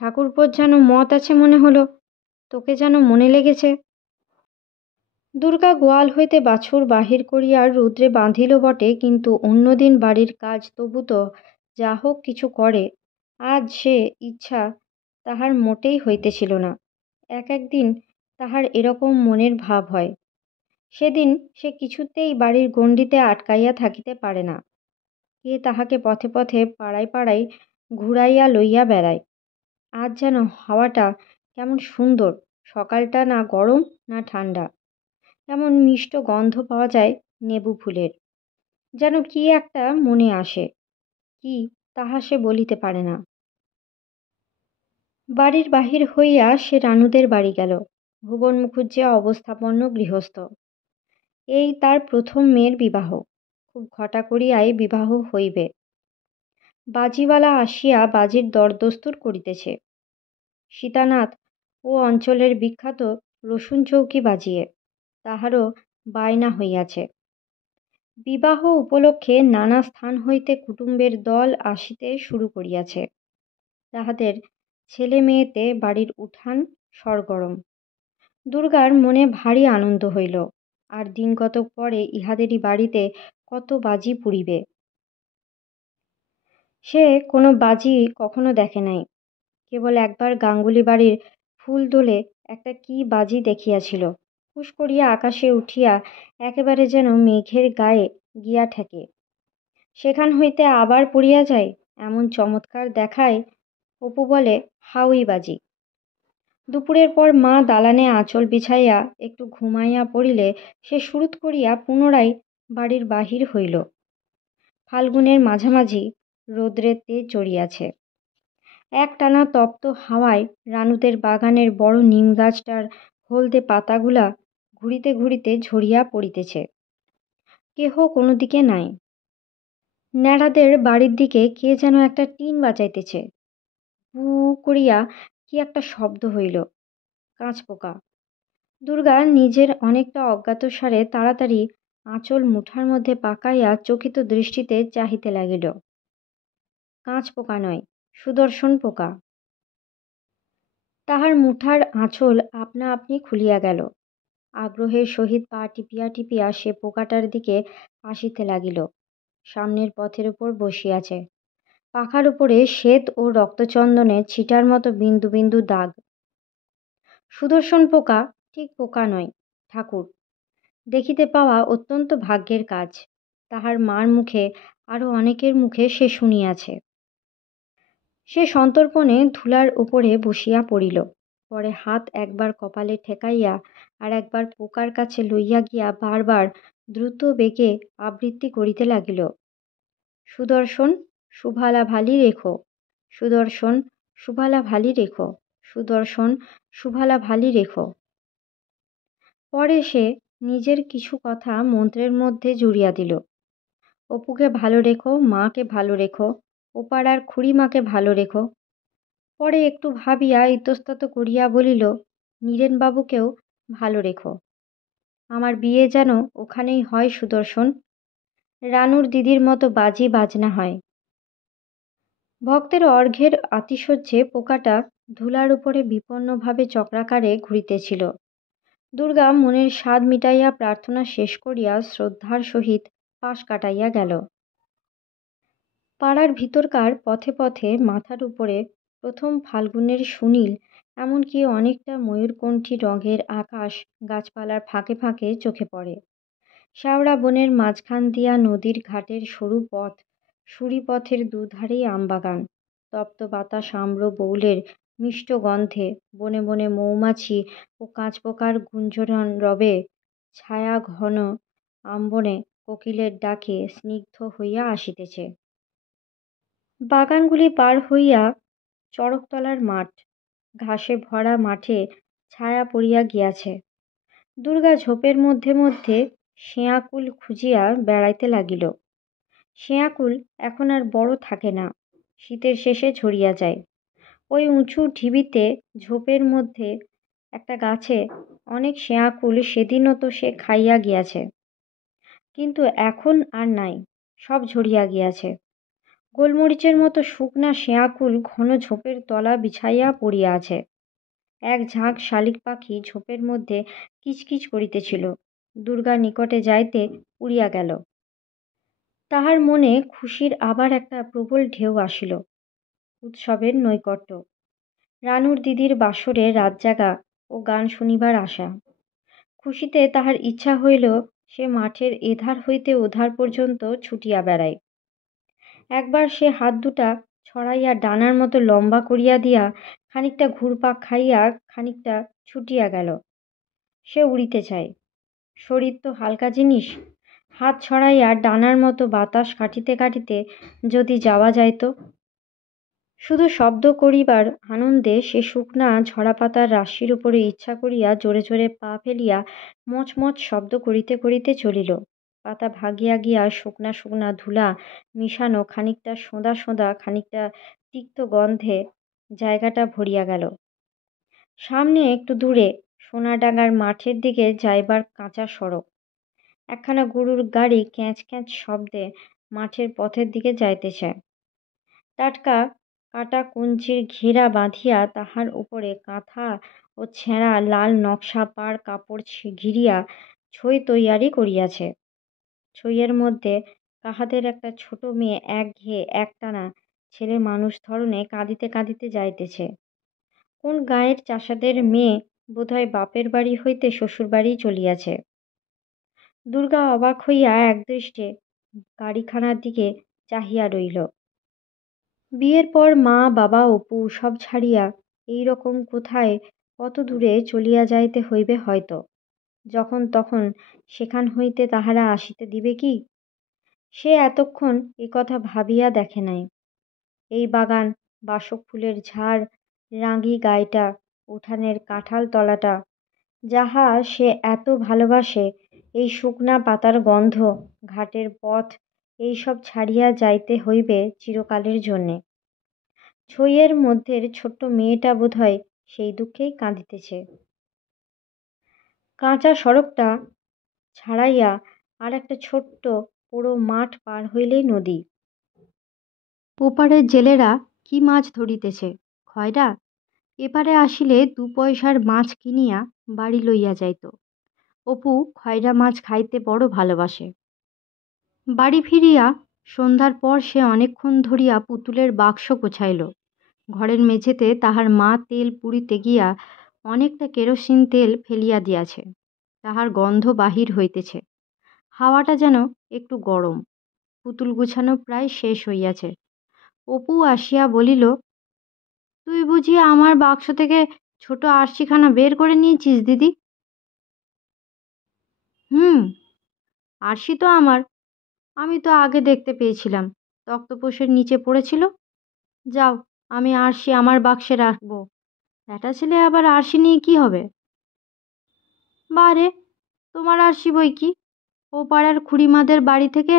ঠাকুরপোর যেন মত আছে মনে হলো, তোকে যেন মনে লেগেছে। দুর্গা গোয়াল হইতে বাছুর বাহির করিয়া রুদ্রে বাঁধিল বটে, কিন্তু অন্যদিন বাড়ির কাজ তবু তো যা হোক কিছু করে। আজ সে ইচ্ছা তাহার মোটেই হইতেছিল না। এক একদিন তাহার এরকম মনের ভাব হয়। সেদিন সে কিছুতেই বাড়ির গণ্ডিতে আটকাইয়া থাকিতে পারে না। কে তাহাকে পথে পথে পাড়ায় পাড়ায় ঘুরাইয়া লইয়া বেড়ায়। আজ যেন হাওয়াটা কেমন সুন্দর, সকালটা না গরম না ঠান্ডা, এমন মিষ্ট গন্ধ পাওয়া যায় নেবু ফুলের। যেন কি একটা মনে আসে, কি তাহা সে বলিতে পারে না। বাড়ির বাহির হইয়া সে রানুদের বাড়ি গেল। ভুবন মুখুজ্জে অবস্থাপন্ন গৃহস্থ। এই তার প্রথম মেয়ের বিবাহ, খুব ঘটা করিয়াই বিবাহ হইবে। বাজিওয়ালা আসিয়া বাজির দরদস্তুর করিতেছে। সীতানাথ ও অঞ্চলের বিখ্যাত রসুন চৌকি বাজিয়ে, তাহারও বায়না হইয়াছে। বিবাহ উপলক্ষে নানা স্থান হইতে কুটুম্বের দল আসিতে শুরু করিয়াছে। তাহাদের ছেলে মেয়েতে বাড়ির উঠান সরগরম। দুর্গার মনে ভারী আনন্দ হইল। আর দিন কতক পরে ইহাদেরই বাড়িতে কত বাজি পুড়িবে। সে কোনো বাজি কখনো দেখে নাই, কেবল একবার গাঙ্গুলি বাড়ির ফুলদোলে একটা কি বাজি দেখিয়াছিল, হুশ করিয়া আকাশে উঠিয়া একেবারে যেন মেঘের গায়ে গিয়া ঠেকে, সেখান হইতে আবার পড়িয়া যায়, এমন চমৎকার দেখায়। অপু বলে, হাউই বাজি। দুপুরের পর মা দালানে আঁচল বিছাইয়া একটু ঘুমাইয়া পড়িলে সে সুরুৎ করিয়া পুনরায় বাড়ির বাহির হইল। ফাল্গুনের মাঝামাঝি রৌদ্রের তেজ চড়িয়াছে। একটানা তপ্ত হাওয়ায় রানুদের বাগানের বড় নিম গাছটার হলদে পাতাগুলা ঘুরিতে ঘুরিতে ঝরিয়া পড়িতেছে। কেহ কোনো দিকে নাই। ন্যাড়াদের বাড়ির দিকে কে যেন একটা টিন বাজাইতেছে। হু করিয়া কি একটা শব্দ হইল, কাঁচপোকা। দুর্গা নিজের অনেকটা অজ্ঞাতসারে তাড়াতাড়ি আঁচল মুঠার মধ্যে পাকাইয়া চকিত দৃষ্টিতে চাহিতে লাগিল। কাঁচপোকা নয়, সুদর্শন পোকা। তাহার মুঠার আঁচল আপনা আপনি খুলিয়া গেল। আগ্রহের সহিত পা টিপিয়া টিপিয়া সে পোকাটার দিকে আসিতে লাগিল। সামনের পথের উপর বসিয়াছে, পাখার উপরে শ্বেত ও রক্তচন্দনের ছিটার মতো বিন্দু বিন্দু দাগ। সুদর্শন পোকা ঠিক পোকা নয় ঠাকুর, দেখিতে পাওয়া অত্যন্ত ভাগ্যের কাজ। তাহার মার মুখে আরও অনেকের মুখে সে শুনিয়াছে। সে সন্তর্পণে ধুলার উপরে বসিয়া পড়িল। পরে হাত একবার কপালে ঠেকাইয়া আর একবার পোকার কাছে লইয়া গিয়া বারবার দ্রুত বেগে আবৃত্তি করিতে লাগিল, সুদর্শন সুভালা ভালি রেখো, সুদর্শন সুভালা ভালি রেখো, সুদর্শন সুভালা ভালি রেখো। পরে সে নিজের কিছু কথা মন্ত্রের মধ্যে জুড়িয়া দিল। অপুকে ভালো রেখো, মাকে ভালো রেখো, ও পাড়ার খুড়িমাকে ভালো রেখো। পরে একটু ভাবিয়া ইতস্তত করিয়া বলিল, নীরেনবাবুকেও ভালো রেখো। আমার বিয়ে যেন ওখানেই হয় সুদর্শন, রানুর দিদির মতো বাজি বাজনা হয়। ভক্তের অর্ঘ্যের আতিশয্যে পোকাটা ধুলার উপরে বিপন্নভাবে চক্রাকারে ঘুরিতেছিল। দুর্গা মনের স্বাদ মিটাইয়া প্রার্থনা শেষ করিয়া শ্রদ্ধার সহিত পাশ কাটাইয়া গেল। পাড়ার ভিতরকার পথে পথে মাথার উপরে প্রথম ফাল্গুনের সুনীল, এমনকি অনেকটা ময়ূরকণ্ঠী রঙের আকাশ গাছপালার ফাঁকে ফাঁকে চোখে পড়ে। শ্যাওড়া বনের মাঝখান দিয়া নদীর ঘাটের সরু পথ, সুরি পথের দুধারেই আমবাগান। তপ্ত বাতাস আম্র বৌলের মিষ্ট গন্ধে, বনে বনে মৌমাছি ও কাঁচপোকার গুঞ্জরণ রবে, ছায়া ঘন আম্বনে কোকিলের ডাকে স্নিগ্ধ হইয়া আসিতেছে। বাগানগুলি পার হইয়া চড়কতলার মাঠ, ঘাসে ভরা মাঠে ছায়া পড়িয়া গিয়াছে। দুর্গা ঝোপের মধ্যে মধ্যে শেঁয়াকুল খুঁজিয়া বেড়াইতে লাগিল। শেঁয়াকুল এখন আর বড় থাকে না, শীতের শেষে ঝরিয়া যায়। ওই উঁচু ঢিবিতে ঝোপের মধ্যে একটা গাছে অনেক শেঁয়াকুল সেদিনও তো সে খাইয়া গিয়াছে, কিন্তু এখন আর নাই, সব ঝরিয়া গিয়াছে। গোলমরিচের মতো শুকনা শেঁয়াকুল ঘন ঝোপের তলা বিছাইয়া পড়িয়া আছে। এক ঝাঁক শালিক পাখি ঝোপের মধ্যে কিচকিচ করিতেছিল। দুর্গার নিকটে যাইতে উড়িয়া গেল। তাহার মনে খুশির আবার একটা প্রবল ঢেউ আসিল। উৎসবের নৈকট্য, রানুর দিদির বাসরে রাত জাগা ও গান শুনিবার আশা। খুশিতে তাহার ইচ্ছা হইল সে মাঠের এধার হইতে ওধার পর্যন্ত ছুটিয়া বেড়ায়। একবার সে হাত দুটা ছড়াইয়া ডানার মতো লম্বা করিয়া দিয়া খানিকটা ঘুরপাক খাইয়া খানিকটা ছুটিয়া গেল। সে উড়িতে চায়। শরীর তো হালকা জিনিস, হাত ছড়াইয়া ডানার মতো বাতাস কাটিতে কাটিতে যদি যাওয়া যাইত। শুধু শব্দ করিবার আনন্দে সে শুকনা ঝরা পাতার রাশির উপরে ইচ্ছা করিয়া জোরে জোরে পা ফেলিয়া মচমচ শব্দ করিতে করিতে চলিল। পাতা ভাগিয়া গিয়া শুকনা শুকনা ধুলা মিশানো খানিকটা সোঁদা সোঁদা, খানিকটা তিক্ত গন্ধে জায়গাটা ভরিয়া গেল। সামনে একটু দূরে সোনাডাঙ্গার মাঠের দিকে যাইবার কাঁচা সড়ক। একখানা গরুর গাড়ি ক্যাঁচ ক্যাঁচ শব্দে মাঠের পথের দিকে যাইতেছে। টাটকা কাটা কঞ্চির ঘেরা বাঁধিয়া তাহার উপরে কাঁথা ও ছেঁড়া লাল নকশা পাড় কাপড় ঘিরিয়া ছই তৈয়ারি করিয়াছে। ছইয়ের মধ্যে কাহাদের একটা ছোট মেয়ে একঘেয়ে একটানা ছেলে মানুষ ধরনে কাঁদিতে কাঁদিতে যাইতেছে। কোন গাঁয়ের চাষাদের মেয়ে বোধহয় বাপের বাড়ি হইতে শ্বশুর বাড়ি চলিয়াছে। দুর্গা অবাক হইয়া একদৃষ্টে গাড়িখানার দিকে চাহিয়া রইল। বিয়ের পর মা বাবা অপু সব ছাড়িয়া এই রকম কোথায় কত দূরে চলিয়া যাইতে হইবে হয়তো। যখন তখন সেখান হইতে তাহারা আসিতে দিবে কি? সে এতক্ষণ এ কথা ভাবিয়া দেখে নাই। এই বাগান, বাসক ফুলের ঝাড়, রাঙি গাইটা, উঠানের কাঁঠাল তলাটা, যাহা সে এত ভালোবাসে, এই শুকনা পাতার গন্ধ, ঘাটের পথ, এই সব ছাড়িয়া যাইতে হইবে চিরকালের জন্যে। ছইয়ের মধ্যের ছোট্ট মেয়েটা বোধহয় সেই দুঃখেই কাঁদিতেছে। কাঁচা সড়কটা ছাড়াইয়া আর একটা ছোট্ট পোড়ো মাঠ পার হইলেই নদী। ওপারের জেলেরা কি মাছ ধরিতেছে, খয়রা। এপারে আসিলে 2 পয়সার মাছ কিনিয়া বাড়ি লইয়া যাইত। অপু খয়রা মাছ খাইতে বড় ভালোবাসে। বাড়ি ফিরিয়া সন্ধ্যার পর সে অনেকক্ষণ ধরিয়া পুতুলের বাক্স গোছাইল। ঘরের মেঝেতে তাহার মা তেল পুড়িতে গিয়া অনেকটা কেরোসিন তেল ফেলিয়া দিয়াছে, তাহার গন্ধ বাহির হইতেছে। হাওয়াটা যেন একটু গরম। পুতুল গুছানো প্রায় শেষ হইয়াছে। অপু আসিয়া বলিল, তুই বুঝি আমার বাক্স থেকে ছোট আরশিখানা বের করে নিয়েছিস দিদি? হুম, আরশি তো আমার। আমি তো আগে দেখতে পেয়েছিলাম, তক্তপোশের নিচে পড়েছিল। যাও, আমি আরশি আমার বাক্সে রাখবো। ব্যাটা ছেলে আবার আরশি নিয়ে কি হবে? বারে, তোমার আরশি বই কি? ও পাড়ার খুড়িমাদের বাড়ি থেকে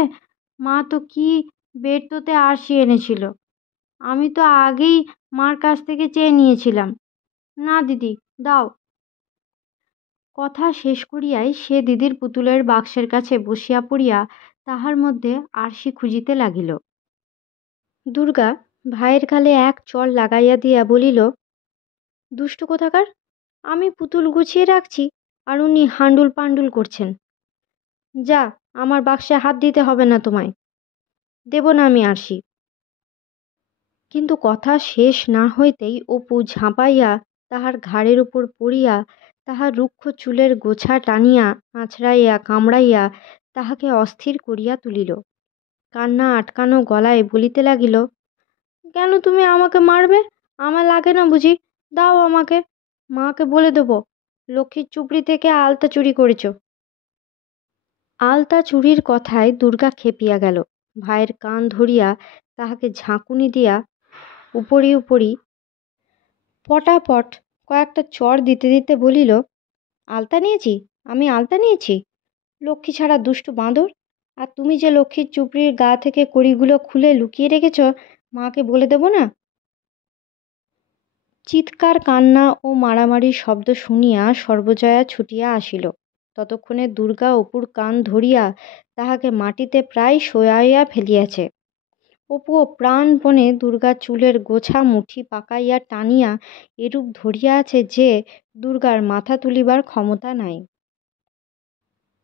মা তো কি বেডটোতে আরশি এনেছিল। আমি তো আগেই মার কাছ থেকে চেয়ে নিয়েছিলাম। না দিদি, দাও। কথা শেষ করিয়াই সে দিদির পুতুলের বাক্সের কাছে বসিয়া পড়িয়া তাহার মধ্যে আরশি খুঁজিতে লাগিল। দুর্গা ভাইয়ের গালে এক চড় লাগাইয়া দিয়া বলিল, দুষ্ট কোথাকার! আমি পুতুল গুছিয়ে রাখছি আর উনি হান্ডুল পান্ডুল করছেন। যা, আমার বাক্সে হাত দিতে হবে না তোমায়। দেব না আমি আরশি। কিন্তু কথা শেষ না হইতেই অপু ঝাঁপাইয়া তাহার ঘাড়ের উপর পড়িয়া তাহার রুক্ষ চুলের গোছা টানিয়া আঁচড়াইয়া কামড়াইয়া তাহাকে অস্থির করিয়া তুলিল। কান্না আটকানো গলায় বলিতে লাগিল, কেন তুমি আমাকে মারবে? আমার লাগে না বুঝি? দাও আমাকে। মাকে বলে দেব লক্ষ্মীর চুপড়ি থেকে আলতা চুরি করেছ। আলতা চুরির কথায় দুর্গা খেপিয়া গেল। ভাইয়ের কান ধরিয়া তাহাকে ঝাঁকুনি দিয়া উপরি উপরি পটাপট কয়েকটা চড় দিতে দিতে বলিল, আলতা নিয়েছি? আমি আলতা নিয়েছি? লক্ষ্মী ছাড়া দুষ্টু বাঁদর! আর তুমি যে লক্ষ্মীর চুপড়ির গা থেকে কড়িগুলো খুলে লুকিয়ে রেখেছ, মাকে বলে দেব না? চিৎকার, কান্না ও মারামারির শব্দ শুনিয়া সর্বজয়া ছুটিয়া আসিল। ততক্ষণে দুর্গা অপুর কান ধরিয়া তাহাকে মাটিতে প্রায় শোয়াইয়া ফেলিয়াছে। অপুও প্রাণপণে দুর্গার চুলের গোছা মুঠি পাকাইয়া টানিয়া এরূপ ধরিয়া আছে যে দুর্গার মাথা তুলিবার ক্ষমতা নাই।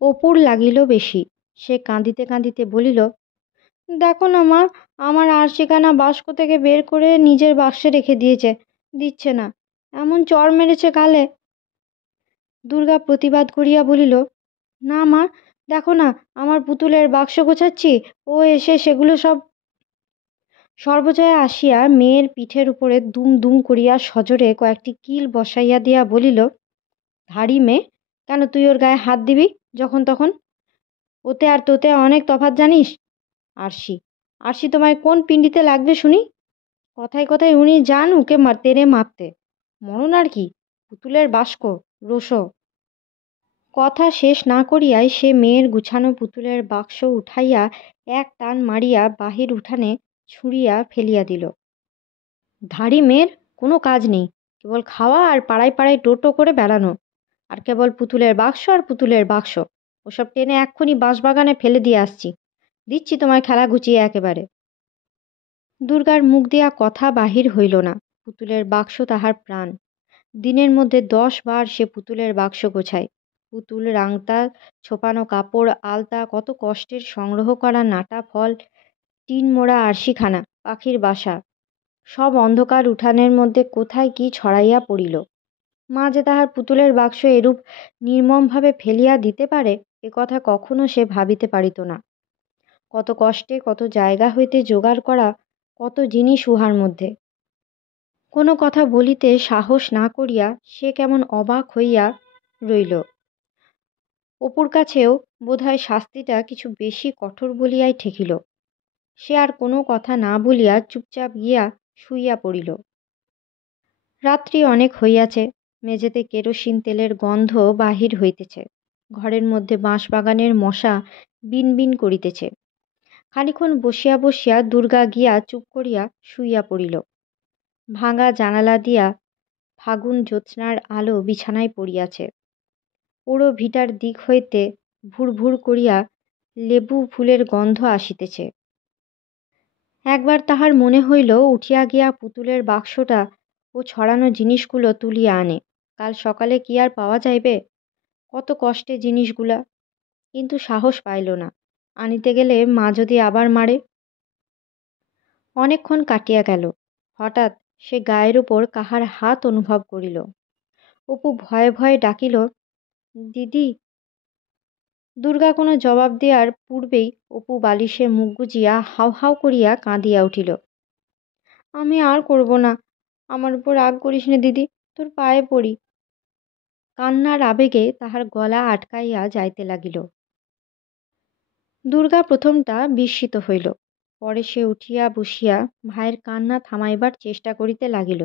অপুর লাগিল বেশি। সে কাঁদিতে কাঁদিতে বলিল, দেখো না মা, আমার আরশিখানা বাস্ক থেকে বের করে নিজের বাক্সে রেখে দিয়েছে, দিচ্ছে না। এমন চড় মেরেছে গালে। দুর্গা প্রতিবাদ করিয়া বলিল, না মা, দেখো না, আমার পুতুলের বাক্স গোছাচ্ছি, ও এসে সেগুলো সব। সর্বজয়া আসিয়া মেয়ের পিঠের উপরে দুম দুম করিয়া সজোরে কয়েকটি কিল বসাইয়া দিয়া বলিল, ধাড়ি মেয়ে, কেন তুই ওর গায়ে হাত দিবি যখন তখন? ওতে আর তোতে অনেক তফাৎ জানিস? আরশি, আরশি তোমায় কোন পিণ্ডিতে লাগবে শুনি? কথায় কথায় উনি যান ওকে তেড়ে মারতে। মরণ আর কি, পুতুলের বাস্ক, রোসো। কথা শেষ না করিয়াই সে মেয়ের গুছানো পুতুলের বাক্স উঠাইয়া এক টান মারিয়া বাহির উঠানে ছুঁড়িয়া ফেলিয়া দিল। ধাড়ি মেয়ের কোনো কাজ নেই, কেবল খাওয়া আর পাড়ায় পাড়ায় টোটো করে বেড়ানো, আর কেবল পুতুলের বাক্স আর পুতুলের বাক্স। ওসব টেনে এক্ষুনি বাঁশবাগানে ফেলে দিয়ে আসছি। দিচ্ছি তোমার খেলা গুছিয়ে একেবারে। দুর্গার মুখ দিয়া কথা বাহির হইল না। পুতুলের বাক্স তাহার প্রাণ। দিনের মধ্যে 10 বার সে পুতুলের বাক্স গোছায়। পুতুল, রাংতা, ছোপানো কাপড়, আলতা, কত কষ্টের সংগ্রহ করা নাটা ফল, টিন মোড়া আরশিখানা, পাখির বাসা, সব অন্ধকার উঠানের মধ্যে কোথায় কি ছড়াইয়া পড়িল। মা যে তাহার পুতুলের বাক্স এরূপ নির্মমভাবে ফেলিয়া দিতে পারে, এ কথা কখনো সে ভাবিতে পারিত না। কত কষ্টে কত জায়গা হইতে জোগাড় করা কত জিনিস উহার মধ্যে। কোনো কথা বলিতে সাহস না করিয়া সে কেমন অবাক হইয়া রইল। অপুর কাছেও বোধহয় শাস্তিটা কিছু বেশি কঠোর বলিয়াই ঠেকিল। সে আর কোনো কথা না বলিয়া চুপচাপ গিয়া শুইয়া পড়িল। রাত্রি অনেক হইয়াছে। মেঝেতে কেরোসিন তেলের গন্ধ বাহির হইতেছে। ঘরের মধ্যে বাঁশবাগানের মশা বিনবিন করিতেছে। খানিক্ষণ বসিয়া বসিয়া দুর্গা গিয়া চুপ করিয়া শুইয়া পড়িল। ভাঙা জানালা দিয়া ফাগুন জ্যোৎস্নার আলো বিছানায় পড়িয়াছে। পোড়ো ভিটার দিক হইতে ভুর ভুর করিয়া লেবু ফুলের গন্ধ আসিতেছে। একবার তাহার মনে হইল উঠিয়া গিয়া পুতুলের বাক্সটা ও ছড়ানো জিনিসগুলো তুলিয়া আনে। কাল সকালে কি আর পাওয়া যাইবে? কত কষ্টে জিনিসগুলা। কিন্তু সাহস পাইল না। আনিতে গেলে মা যদি আবার মারে। অনেকক্ষণ কাটিয়া গেল। হঠাৎ সে গায়ের উপর কাহার হাত অনুভব করিল। অপু ভয়ে ভয়ে ডাকিল, দিদি। দুর্গা কোনো জবাব দেওয়ার পূর্বেই অপু বালিশে মুখ গুজিয়া হাউ হাউ করিয়া কাঁদিয়া উঠিল। আমি আর করব না, আমার উপর রাগ করিস নে দিদি, তোর পায়ে পড়ি। কান্নার আবেগে তাহার গলা আটকাইয়া যাইতে লাগিল। দুর্গা প্রথমটা বিস্মিত হইল, পরে সে উঠিয়া বসিয়া ভাইয়ের কান্না থামাইবার চেষ্টা করিতে লাগিল।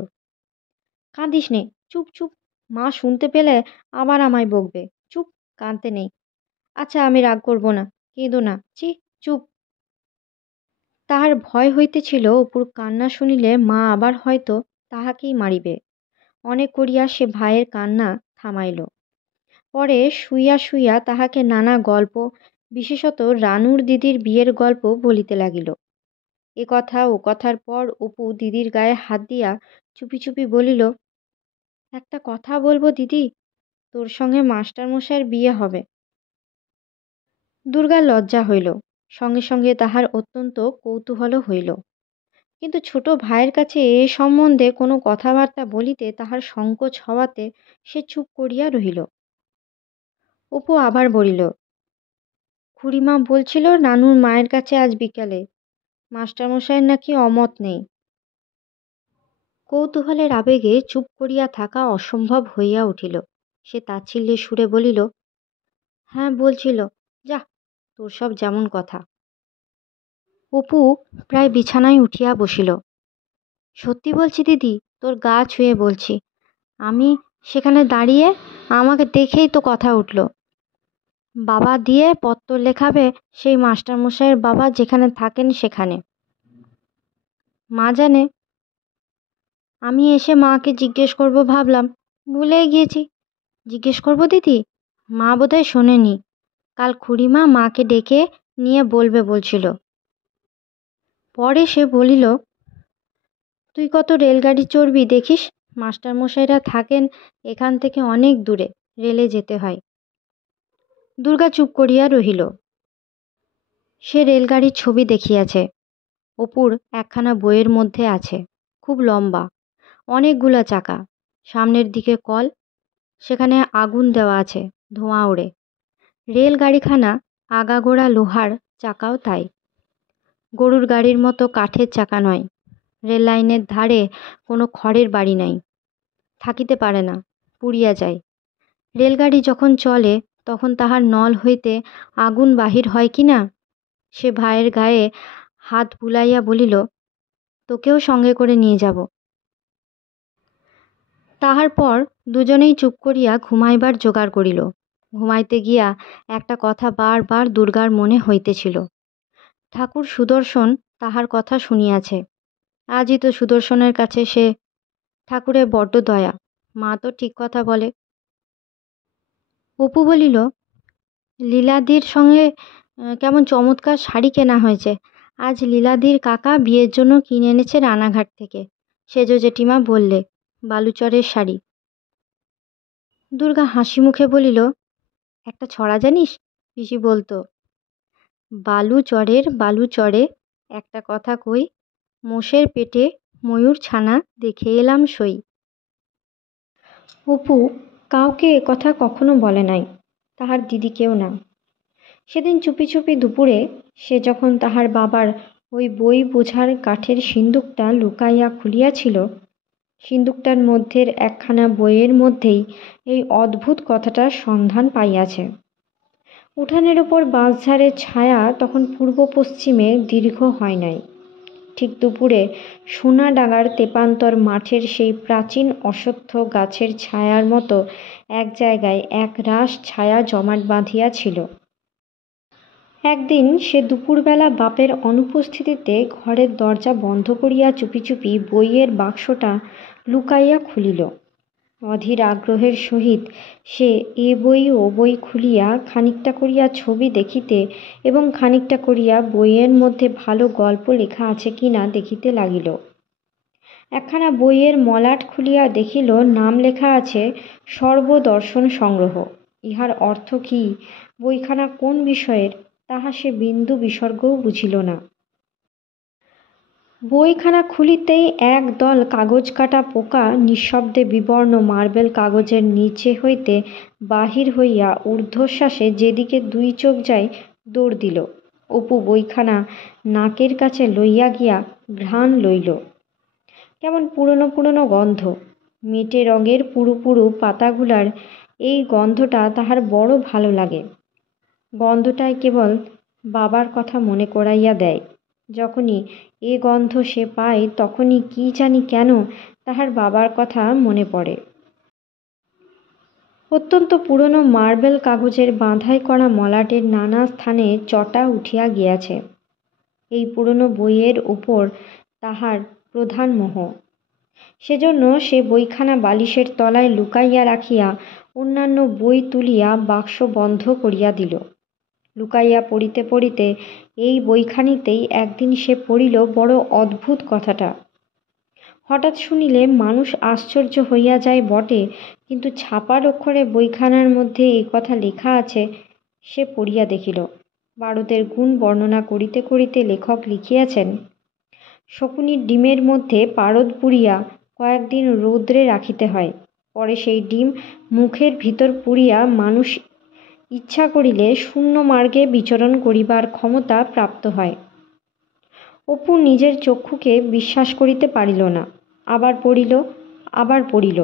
কাঁদিস নে, চুপ চুপ, মা শুনতে পেলে আবার আমায় বকবে। চুপ, কাঁদতে নেই। আচ্ছা, আমি রাগ করব না, কেঁদো না, চি, চুপ। তাহার ভয় হইতেছিল অপুর কান্না শুনিলে মা আবার হয়তো তাহাকেই মারিবে। অনেক করিয়া সে ভাইয়ের কান্না থামাইল। পরে শুইয়া শুইয়া তাহাকে নানা গল্প, বিশেষত রানুর দিদির বিয়ের গল্প বলিতে লাগিল। এ কথা ও কথার পর অপু দিদির গায়ে হাত দিয়া চুপি চুপি বলিল, একটা কথা বলবো দিদি, তোর সঙ্গে মাস্টারমশাইয়ের বিয়ে হবে। দুর্গার লজ্জা হইল, সঙ্গে সঙ্গে তাহার অত্যন্ত কৌতূহল হইল, কিন্তু ছোট ভাইয়ের কাছে এ সম্বন্ধে কোনো কথাবার্তা বলিতে তাহার সংকোচ হওয়াতে সে চুপ করিয়া রহিল। অপু আবার বলিল, খুড়িমা বলছিল নানুর মায়ের কাছে আজ বিকালে, মাস্টারমশাইয়ের নাকি অমত নেই। কৌতূহলের আবেগে চুপ করিয়া থাকা অসম্ভব হইয়া উঠিল। সে তাচ্ছিল্যের সুরে বলিল, হ্যাঁ বলছিল, যা, তোর সব যেমন কথা। অপু প্রায় বিছানায় উঠিয়া বসিল। সত্যি বলছি দিদি, তোর গা ছুঁয়ে বলছি, আমি সেখানে দাঁড়িয়ে, আমাকে দেখেই তো কথা উঠল। বাবা দিয়ে পত্র লেখাবে সেই মাস্টারমশাইয়ের বাবা যেখানে থাকেন সেখানে। মা জানে। আমি এসে মাকে জিজ্ঞেস করব ভাবলাম, ভুলেই গিয়েছি। জিজ্ঞেস করব দিদি, মা বোধহয় শোনেনি। কাল খুড়িমা মাকে ডেকে নিয়ে বলবে বলছিল। পরে সে বলিল, তুই কত রেলগাড়ি চড়বি দেখিস, মাস্টারমশাইরা থাকেন এখান থেকে অনেক দূরে, রেলে যেতে হয়। দুর্গা চুপ করিয়া রহিল। সে রেলগাড়ির ছবি দেখিয়াছে। অপুর একখানা বইয়ের মধ্যে আছে, খুব লম্বা, অনেকগুলা চাকা, সামনের দিকে কল, সেখানে আগুন দেওয়া আছে, ধোঁয়া ওড়ে। রেলগাড়িখানা আগাগোড়া লোহার, চাকাও তাই। গরুর গাড়ির মতো কাঠের চাকা নয়। রেল লাইনের ধারে কোনো খড়ের বাড়ি নাই, থাকিতে পারে না, পুড়িয়া যায়। রেলগাড়ি যখন চলে তখন তাহার নল হইতে আগুন বাহির হয় কি না। সে ভাইয়ের গায়ে হাত বুলাইয়া বলিল, তোকেও সঙ্গে করে নিয়ে যাব। তাহার পর দুজনেই চুপ করিয়া ঘুমাইবার জোগাড় করিল। ঘুমাইতে গিয়া একটা কথা বারবার দুর্গার মনে হইতেছিল। ঠাকুর সুদর্শন তাহার কথা শুনিয়াছে, আজই তো সুদর্শনের কাছে সে। ঠাকুরের বড্ড দয়া, মা তো ঠিক কথা বলে। অপু বলিল, লীলাদির সঙ্গে কেমন চমৎকার শাড়ি কেনা হয়েছে। আজ লীলাদির কাকা বিয়ের জন্য কিনে এনেছে রানাঘাট থেকে, সেজো জেঠিমা বললে, বালুচরের শাড়ি। দুর্গা হাসি মুখে বলিল, একটা ছড়া জানিস? পিসি বলতো, বালুচরের বালুচরে একটা কথা কই, মোষের পেটে ময়ূর ছানা দেখে এলাম সই। অপু কাউকে এ কথা কখনো বলে নাই, তাহার দিদিকেও না। সেদিন চুপি চুপি দুপুরে সে যখন তাহার বাবার ওই বই বোঝার কাঠের সিন্দুকটা লুকাইয়া খুলিয়াছিল, সিন্দুকটার মধ্যের একখানা বইয়ের মধ্যেই এই অদ্ভুত কথাটার সন্ধান পাইয়াছে। উঠানের ওপর বাঁশঝাড়ের ছায়া তখন পূর্ব পশ্চিমে দীর্ঘ হয় নাই। ঠিক দুপুরে সোনাডাঙ্গার তেপান্তর মাঠের সেই প্রাচীন অশ্বত্থ গাছের ছায়ার মতো এক জায়গায় এক রাশ ছায়া জমাট বাঁধিয়া ছিল। একদিন সে দুপুরবেলা বাপের অনুপস্থিতিতে ঘরের দরজা বন্ধ করিয়া চুপি চুপি বইয়ের বাক্সটা লুকাইয়া খুলিল। অধীর আগ্রহের সহিত সে এ বই ও বই খুলিয়া খানিকটা করিয়া ছবি দেখিতে এবং খানিকটা করিয়া বইয়ের মধ্যে ভালো গল্প লেখা আছে কি না দেখিতে লাগিল। একখানা বইয়ের মলাট খুলিয়া দেখিল নাম লেখা আছে সর্বদর্শন সংগ্রহ। ইহার অর্থ কি, বইখানা কোন বিষয়ের, তাহা সে বিন্দু বিসর্গও বুঝিল না। বইখানা খুলিতেই একদল কাগজ কাটা পোকা নিঃশব্দে বিবর্ণ মার্বেল কাগজের নিচে হইতে বাহির হইয়া ঊর্ধ্বশ্বাসে যেদিকে দুই চোখ যায় দৌড় দিল। অপু বইখানা নাকের কাছে লইয়া গিয়া ঘ্রাণ লইল। কেমন পুরনো পুরনো গন্ধ। মেটে রঙের পুরু পুরু পাতাগুলার এই গন্ধটা তাহার বড় ভালো লাগে। গন্ধটায় কেবল বাবার কথা মনে করাইয়া দেয়। যখনই এ গন্ধ সে পায় তখনই কি জানি কেন তাহার বাবার কথা মনে পড়ে। অত্যন্ত পুরনো মার্বেল কাগজের বাঁধাই করা মলাটের নানা স্থানে চটা উঠিয়া গিয়াছে। এই পুরনো বইয়ের উপর তাহার প্রধান মোহ। সেজন্য সে বইখানা বালিশের তলায় লুকাইয়া রাখিয়া অন্যান্য বই তুলিয়া বাক্স বন্ধ করিয়া দিল। লুকাইয়া পড়িতে পড়িতে এই বইখানিতেই একদিন সে পড়িল বড় অদ্ভুত কথাটা। হঠাৎ শুনিলে মানুষ আশ্চর্য হইয়া যায় বটে, কিন্তু ছাপার অক্ষরে বইখানার মধ্যে এই কথা লেখা আছে সে পড়িয়া দেখিল। বারুদের গুণ বর্ণনা করিতে করিতে লেখক লিখিয়াছেন, শকুনির ডিমের মধ্যে পারদ পুড়িয়া কয়েকদিন রৌদ্রে রাখিতে হয়, পরে সেই ডিম মুখের ভিতর পুড়িয়া মানুষ ইচ্ছা করিলে শূন্য মার্গে বিচরণ করিবার ক্ষমতা প্রাপ্ত হয়। অপু নিজের চক্ষুকে বিশ্বাস করিতে পারিল না। আবার পড়িল, আবার পড়িল।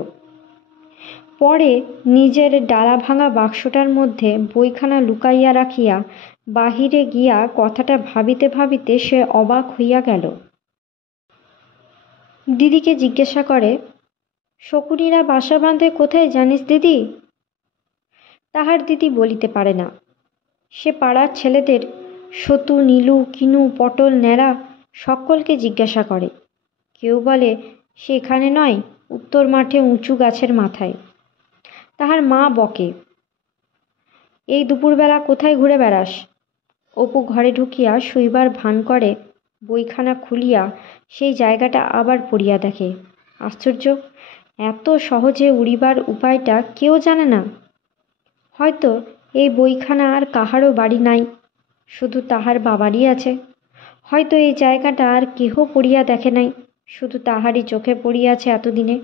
পরে নিজের ডালা ভাঙা বাক্সটার মধ্যে বইখানা লুকাইয়া রাখিয়া বাহিরে গিয়া কথাটা ভাবিতে ভাবিতে সে অবাক হইয়া গেল। দিদিকে জিজ্ঞাসা করে, শকুনিরা বাসা বাঁধে কোথায় জানিস দিদি? তাহার দিদি বলিতে পারে না। সে পাড়ার ছেলেদের সতু, নীলু, কিনু, পটল, ন্যাড়া সকলকে জিজ্ঞাসা করে। কেউ বলে সে এখানে নয়, উত্তর মাঠে উঁচু গাছের মাথায়। তাহার মা বকে, এই দুপুরবেলা কোথায় ঘুরে বেড়াস? অপু ঘরে ঢুকিয়া শুইবার ভান করে বইখানা খুলিয়া সেই জায়গাটা আবার পড়িয়া দেখে। আশ্চর্য, এত সহজে উড়িবার উপায়টা কেউ জানে না। হয়তো এই বইখানা আর কাহারও বাড়ি নাই, শুধু তাহার বাবারই আছে। হয়তো এই জায়গাটা আর কেহ পড়িয়া দেখে নাই, শুধু তাহারই চোখে পড়িয়াছে এতদিনে।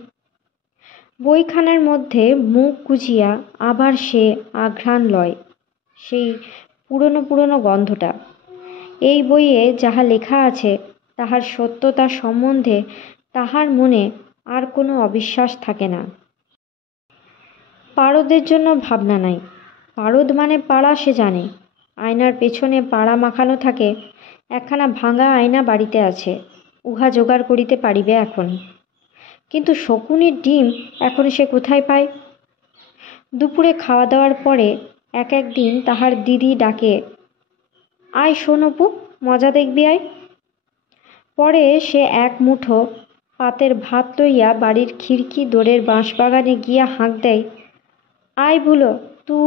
বইখানার মধ্যে মুখ গুজিয়া আবার সে আঘ্রাণ লয় সেই পুরনো পুরনো গন্ধটা। এই বইয়ে যাহা লেখা আছে তাহার সত্যতা সম্বন্ধে তাহার মনে আর কোনো অবিশ্বাস থাকে না। পারদের জন্য ভাবনা নাই। পারদ মানে পাড়া সে জানে। আয়নার পেছনে পাড়া মাখানো থাকে। একখানা ভাঙা আয়না বাড়িতে আছে, উহা জোগাড় করিতে পারিবে এখন। কিন্তু শকুনির ডিম এখন সে কোথায় পায়? দুপুরে খাওয়া দাওয়ার পরে এক একদিন তাহার দিদি ডাকে, আয় শোন অপু, মজা দেখবি আয়। পরে সে এক মুঠো পাতের ভাত লইয়া বাড়ির খিড়কি দোরের বাঁশবাগানে গিয়া হাঁক দেয়, আয় ভুলো তু।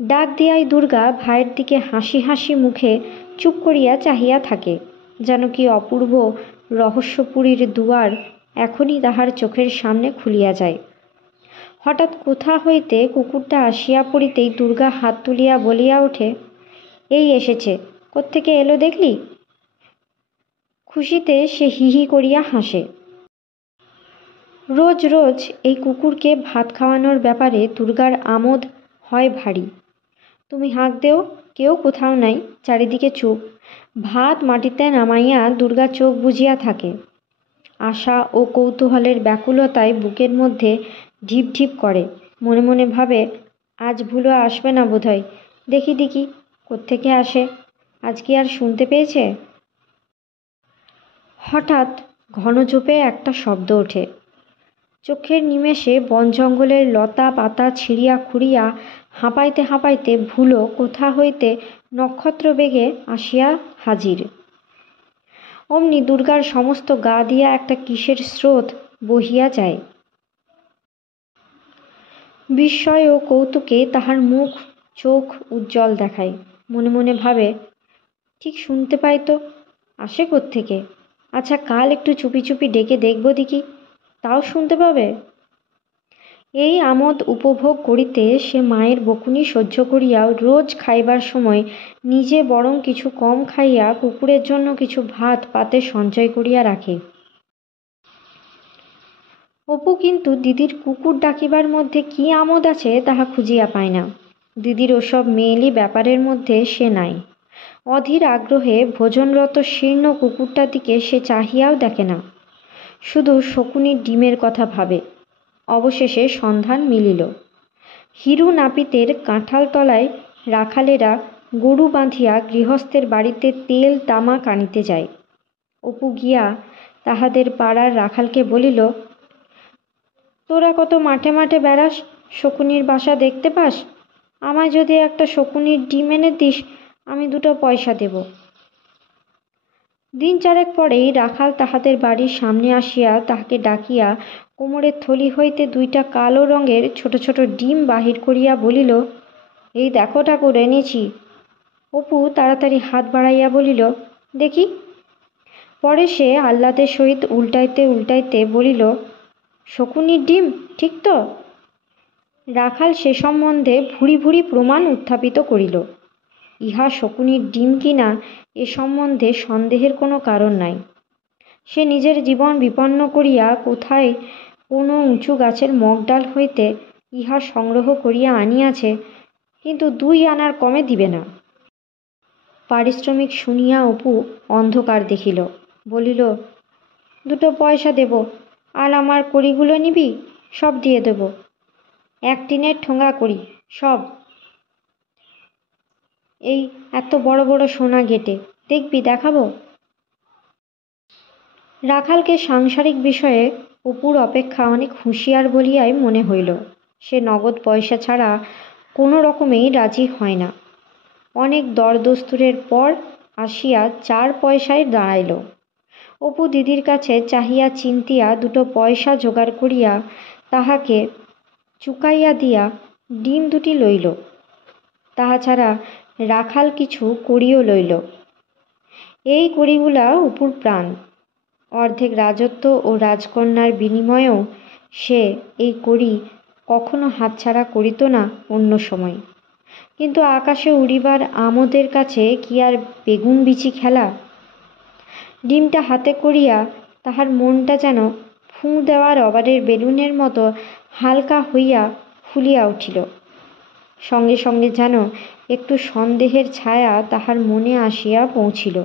ডাক দিয়াই দুর্গা ভাইয়ের দিকে হাসি হাসি মুখে চুপ করিয়া চাহিয়া থাকে, যেন কি অপূর্ব রহস্যপুরীর দুয়ার এখনই তাহার চোখের সামনে খুলিয়া যায়। হঠাৎ কোথা হইতে কুকুরটা আসিয়া পড়িতেই দুর্গা হাত তুলিয়া বলিয়া ওঠে, এই এসেছে, কোত্থেকে এলো দেখলি? খুশিতে সে হি হি করিয়া হাসে। রোজ রোজ এই কুকুরকে ভাত খাওয়ানোর ব্যাপারে দুর্গার আমোদ হয় ভারী। তুমি হাঁক দেও, কেউ কোথাও নাই, চারিদিকে চুপ। ভাত মাটিতে নামাইয়া দুর্গা চোখ বুজিয়া থাকে। আশা ও কৌতূহলের ব্যাকুলতায় বুকের মধ্যে ঢিপ ঢিপ করে। মনে মনে ভাবে, আজ ভুলো আসবে না বোধহয়। দেখি দেখি কোত্থেকে আসে, আজ কি আর শুনতে পেয়েছে? হঠাৎ ঘনঝোপে একটা শব্দ ওঠে। চোখের নিমেষে বন জঙ্গলের লতা পাতা ছিঁড়িয়া খুঁড়িয়া হাঁপাইতে হাঁপাইতে ভুলো কোথা হইতে নক্ষত্র বেগে আসিয়া হাজির। অমনি দুর্গার সমস্ত গা দিয়া একটা কিসের স্রোত বহিয়া যায়। বিস্ময় ও কৌতুকে তাহার মুখ চোখ উজ্জ্বল দেখায়। মনে মনে ভাবে, ঠিক শুনতে পাই তো, আসে কোত্থেকে? আচ্ছা কাল একটু চুপি চুপি ডেকে দেখব দেখি, তাও শুনতে পাবে। এই আমোদ উপভোগ করিতে সে মায়ের বকুনি সহ্য করিয়াও রোজ খাইবার সময় নিজে বরং কিছু কম খাইয়া কুকুরের জন্য কিছু ভাত পাতে সঞ্চয় করিয়া রাখে। অপু কিন্তু দিদির কুকুর ডাকিবার মধ্যে কি আমোদ আছে তাহা খুঁজিয়া পায় না। দিদির ওসব মেয়েলি ব্যাপারের মধ্যে সে নাই। অধীর আগ্রহে ভোজনরত শীর্ণ কুকুরটার দিকে সে চাহিয়াও দেখে না, শুধু শকুনির ডিমের কথা ভাবে। অবশেষে সন্ধান মিলিল। হিরু নাপিতের কাঁঠাল তলায় রাখালেরা গরু বাঁধিয়া গৃহস্থের বাড়িতে তেল তামাক আনিতে যায়। অপু গিয়া তাহাদের পাড়ার রাখালকে বলিল, তোরা কত মাঠে মাঠে বেড়াস, শকুনির বাসা দেখতে পাস? আমায় যদি একটা শকুনির ডিম এনে দিস, আমি 2 পয়সা দেব। দিন 4 পরেই রাখাল তাহাদের বাড়ির সামনে আসিয়া তাহাকে ডাকিয়া কোমরের থলি হইতে 2টা কালো রঙের ছোট ছোট ডিম বাহির করিয়া বলিল, এই দেখো ঠাকুর, এনেছি। অপু তাড়াতাড়ি হাত বাড়াইয়া বলিল, দেখি। পরে সে আহ্লাদের সহিত উল্টাইতে উল্টাইতে বলিল, শকুনির ডিম ঠিক তো? রাখাল সে সম্বন্ধে ভুরি ভুরি প্রমাণ উত্থাপিত করিল। ইহা শকুনির ডিম কিনা এ সম্বন্ধে সন্দেহের কোনো কারণ নাই। সে নিজের জীবন বিপন্ন করিয়া কোথায় কোনো উঁচু গাছের মগডাল হইতে ইহা সংগ্রহ করিয়া আনিয়াছে, কিন্তু 2 আনার কমে দিবে না। পারিশ্রমিক শুনিয়া অপু অন্ধকার দেখিল। বলিল, 2 পয়সা দেব, আর আমার কড়িগুলো নিবি? সব দিয়ে দেব। 1 টিনের ঠোঙা করি, সব। এই এত বড় বড় সোনা গেটে, দেখবি, দেখাবো। রাখালকে সাংসারিক বিষয়ে অপুর অপেক্ষা অনেক হুঁশিয়ার বলিয়াই মনে হইল। সে নগদ পয়সা ছাড়া কোনো রকমেই রাজি হয় না। অনেক দরদস্তুরের পর আসিয়া 4 পয়সায় দাঁড়াইল। অপু দিদির কাছে চাহিয়া চিন্তিয়া 2 পয়সা জোগাড় করিয়া তাহাকে চুকাইয়া দিয়া ডিম 2টি লইল। তাহা ছাড়া রাখাল কিছু কড়িও লইল। এই কড়িগুলা অপুর প্রাণ। অর্ধেক রাজত্ব ও রাজকন্যার বিনিময়েও সে এই কড়ি কখনো হাতছাড়া করিত না অন্য সময়। কিন্তু আকাশে উড়িবার আমোদের কাছে কি আর বেগুন বিচি খেলা? ডিমটা হাতে করিয়া তাহার মনটা যেন ফুঁ দেওয়া রবারের বেলুনের মতো হালকা হইয়া ফুলিয়া উঠিল। সঙ্গে সঙ্গে যেন একটু সন্দেহের ছায়া তাহার মনে আসিয়া পৌঁছিল।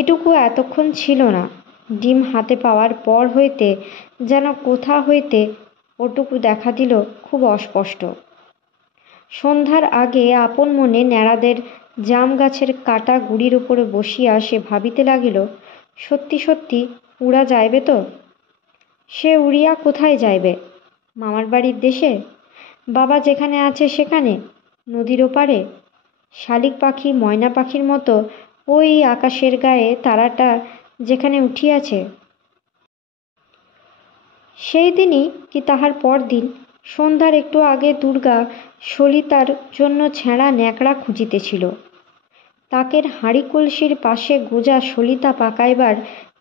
এটুকু এতক্ষণ ছিল না। ডিম হাতে পাওয়ার পর হইতে যেন কোথা হইতে ওটুকু দেখা দিল খুব অস্পষ্ট। সন্ধ্যার আগে আপন মনে ন্যাড়াদের জাম গাছের কাটা গুড়ির উপরে বসিয়া সে ভাবিতে লাগিল, সত্যি সত্যি উড়া যাইবে তো? সে উড়িয়া কোথায় যাইবে? মামার বাড়ির দেশে? বাবা যেখানে আছে সেখানে? নদীর ওপারে? শালিক পাখি ময়না পাখির মতো ওই আকাশের গায়ে তারাটা যেখানে উঠিয়াছে? সেই দিনই কি তাহার পর দিন সন্ধ্যার একটু আগে দুর্গা সলিতার জন্য ছেঁড়া ন্যাকড়া খুঁজিতেছিল। তাকের হাঁড়ি কলসির পাশে গোজা সলিতা পাকাইবার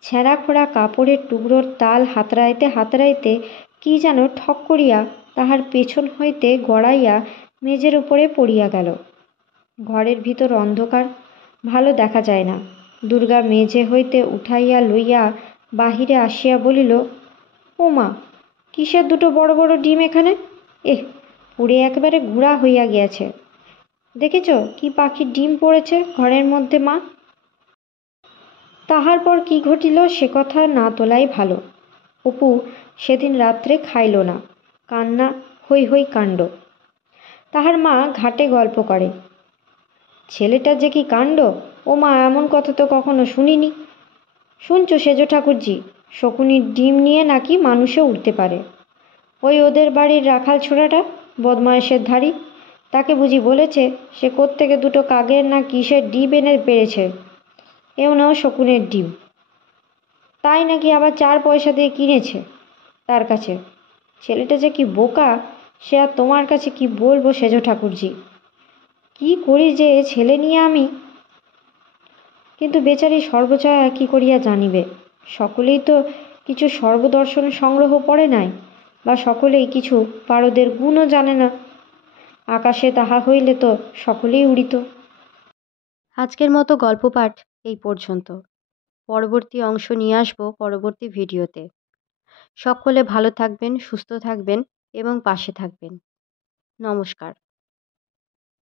ছেঁড়া খোড়া কাপড়ের টুকরোর তাল হাতড়াইতে হাতড়াইতে কি যেন ঠক করিয়া তাহার পেছন হইতে গড়াইয়া মেজের উপরে পড়িয়া গেল। ঘরের ভিতর অন্ধকার, ভালো দেখা যায় না। দুর্গা মেঝে হইতে উঠাইয়া লইয়া বাহিরে আসিয়া বলিল, ও মা, কিসের 2 বড় বড় ডিম এখানে? পুড়ে একেবারে গুঁড়া হইয়া গিয়াছে। দেখেছ কি পাখির ডিম পড়েছে ঘরের মধ্যে মা? তাহার পর কি ঘটিল সে কথা না তোলাই ভালো। অপু সেদিন রাত্রে খাইল না। কান্না, হৈ হৈ কাণ্ড। তাহার মা ঘাটে গল্প করে, ছেলেটা যে কি কাণ্ড! ও মা, এমন কথা তো কখনো শুনিনি। শুনছো সেজ ঠাকুরজি, শকুনির ডিম নিয়ে নাকি মানুষে উঠতে পারে। ওই ওদের বাড়ির রাখাল ছোড়াটা, বদমায়েশের ধাড়ি, তাকে বুঝি বলেছে সে কোত্থেকে 2 কাকের না কিসের ডিম এনে পেড়েছে। এও নাও শকুনের ডিম। তাই নাকি আবার 4 পয়সা দিয়ে কিনেছে তার কাছে। ছেলেটা যে কি বোকা সে আর তোমার কাছে কি বলবো সেজ ঠাকুরজি। কি করি যে ছেলে নিয়ে আমি! কিন্তু বেচারি সর্বজয়া কি করিয়া জানিবে? সকলেই তো কিছু সর্বদর্শন সংগ্রহ পড়ে নাই। বা সকলেই কিছু পারদের গুণও জানে না। আকাশে তাহা হইলে তো সকলেই উড়িত। আজকের মতো গল্প পাঠ এই পর্যন্ত। পরবর্তী অংশ নিয়ে আসবো পরবর্তী ভিডিওতে। সকলে ভালো থাকবেন, সুস্থ থাকবেন এবং পাশে থাকবেন। নমস্কার।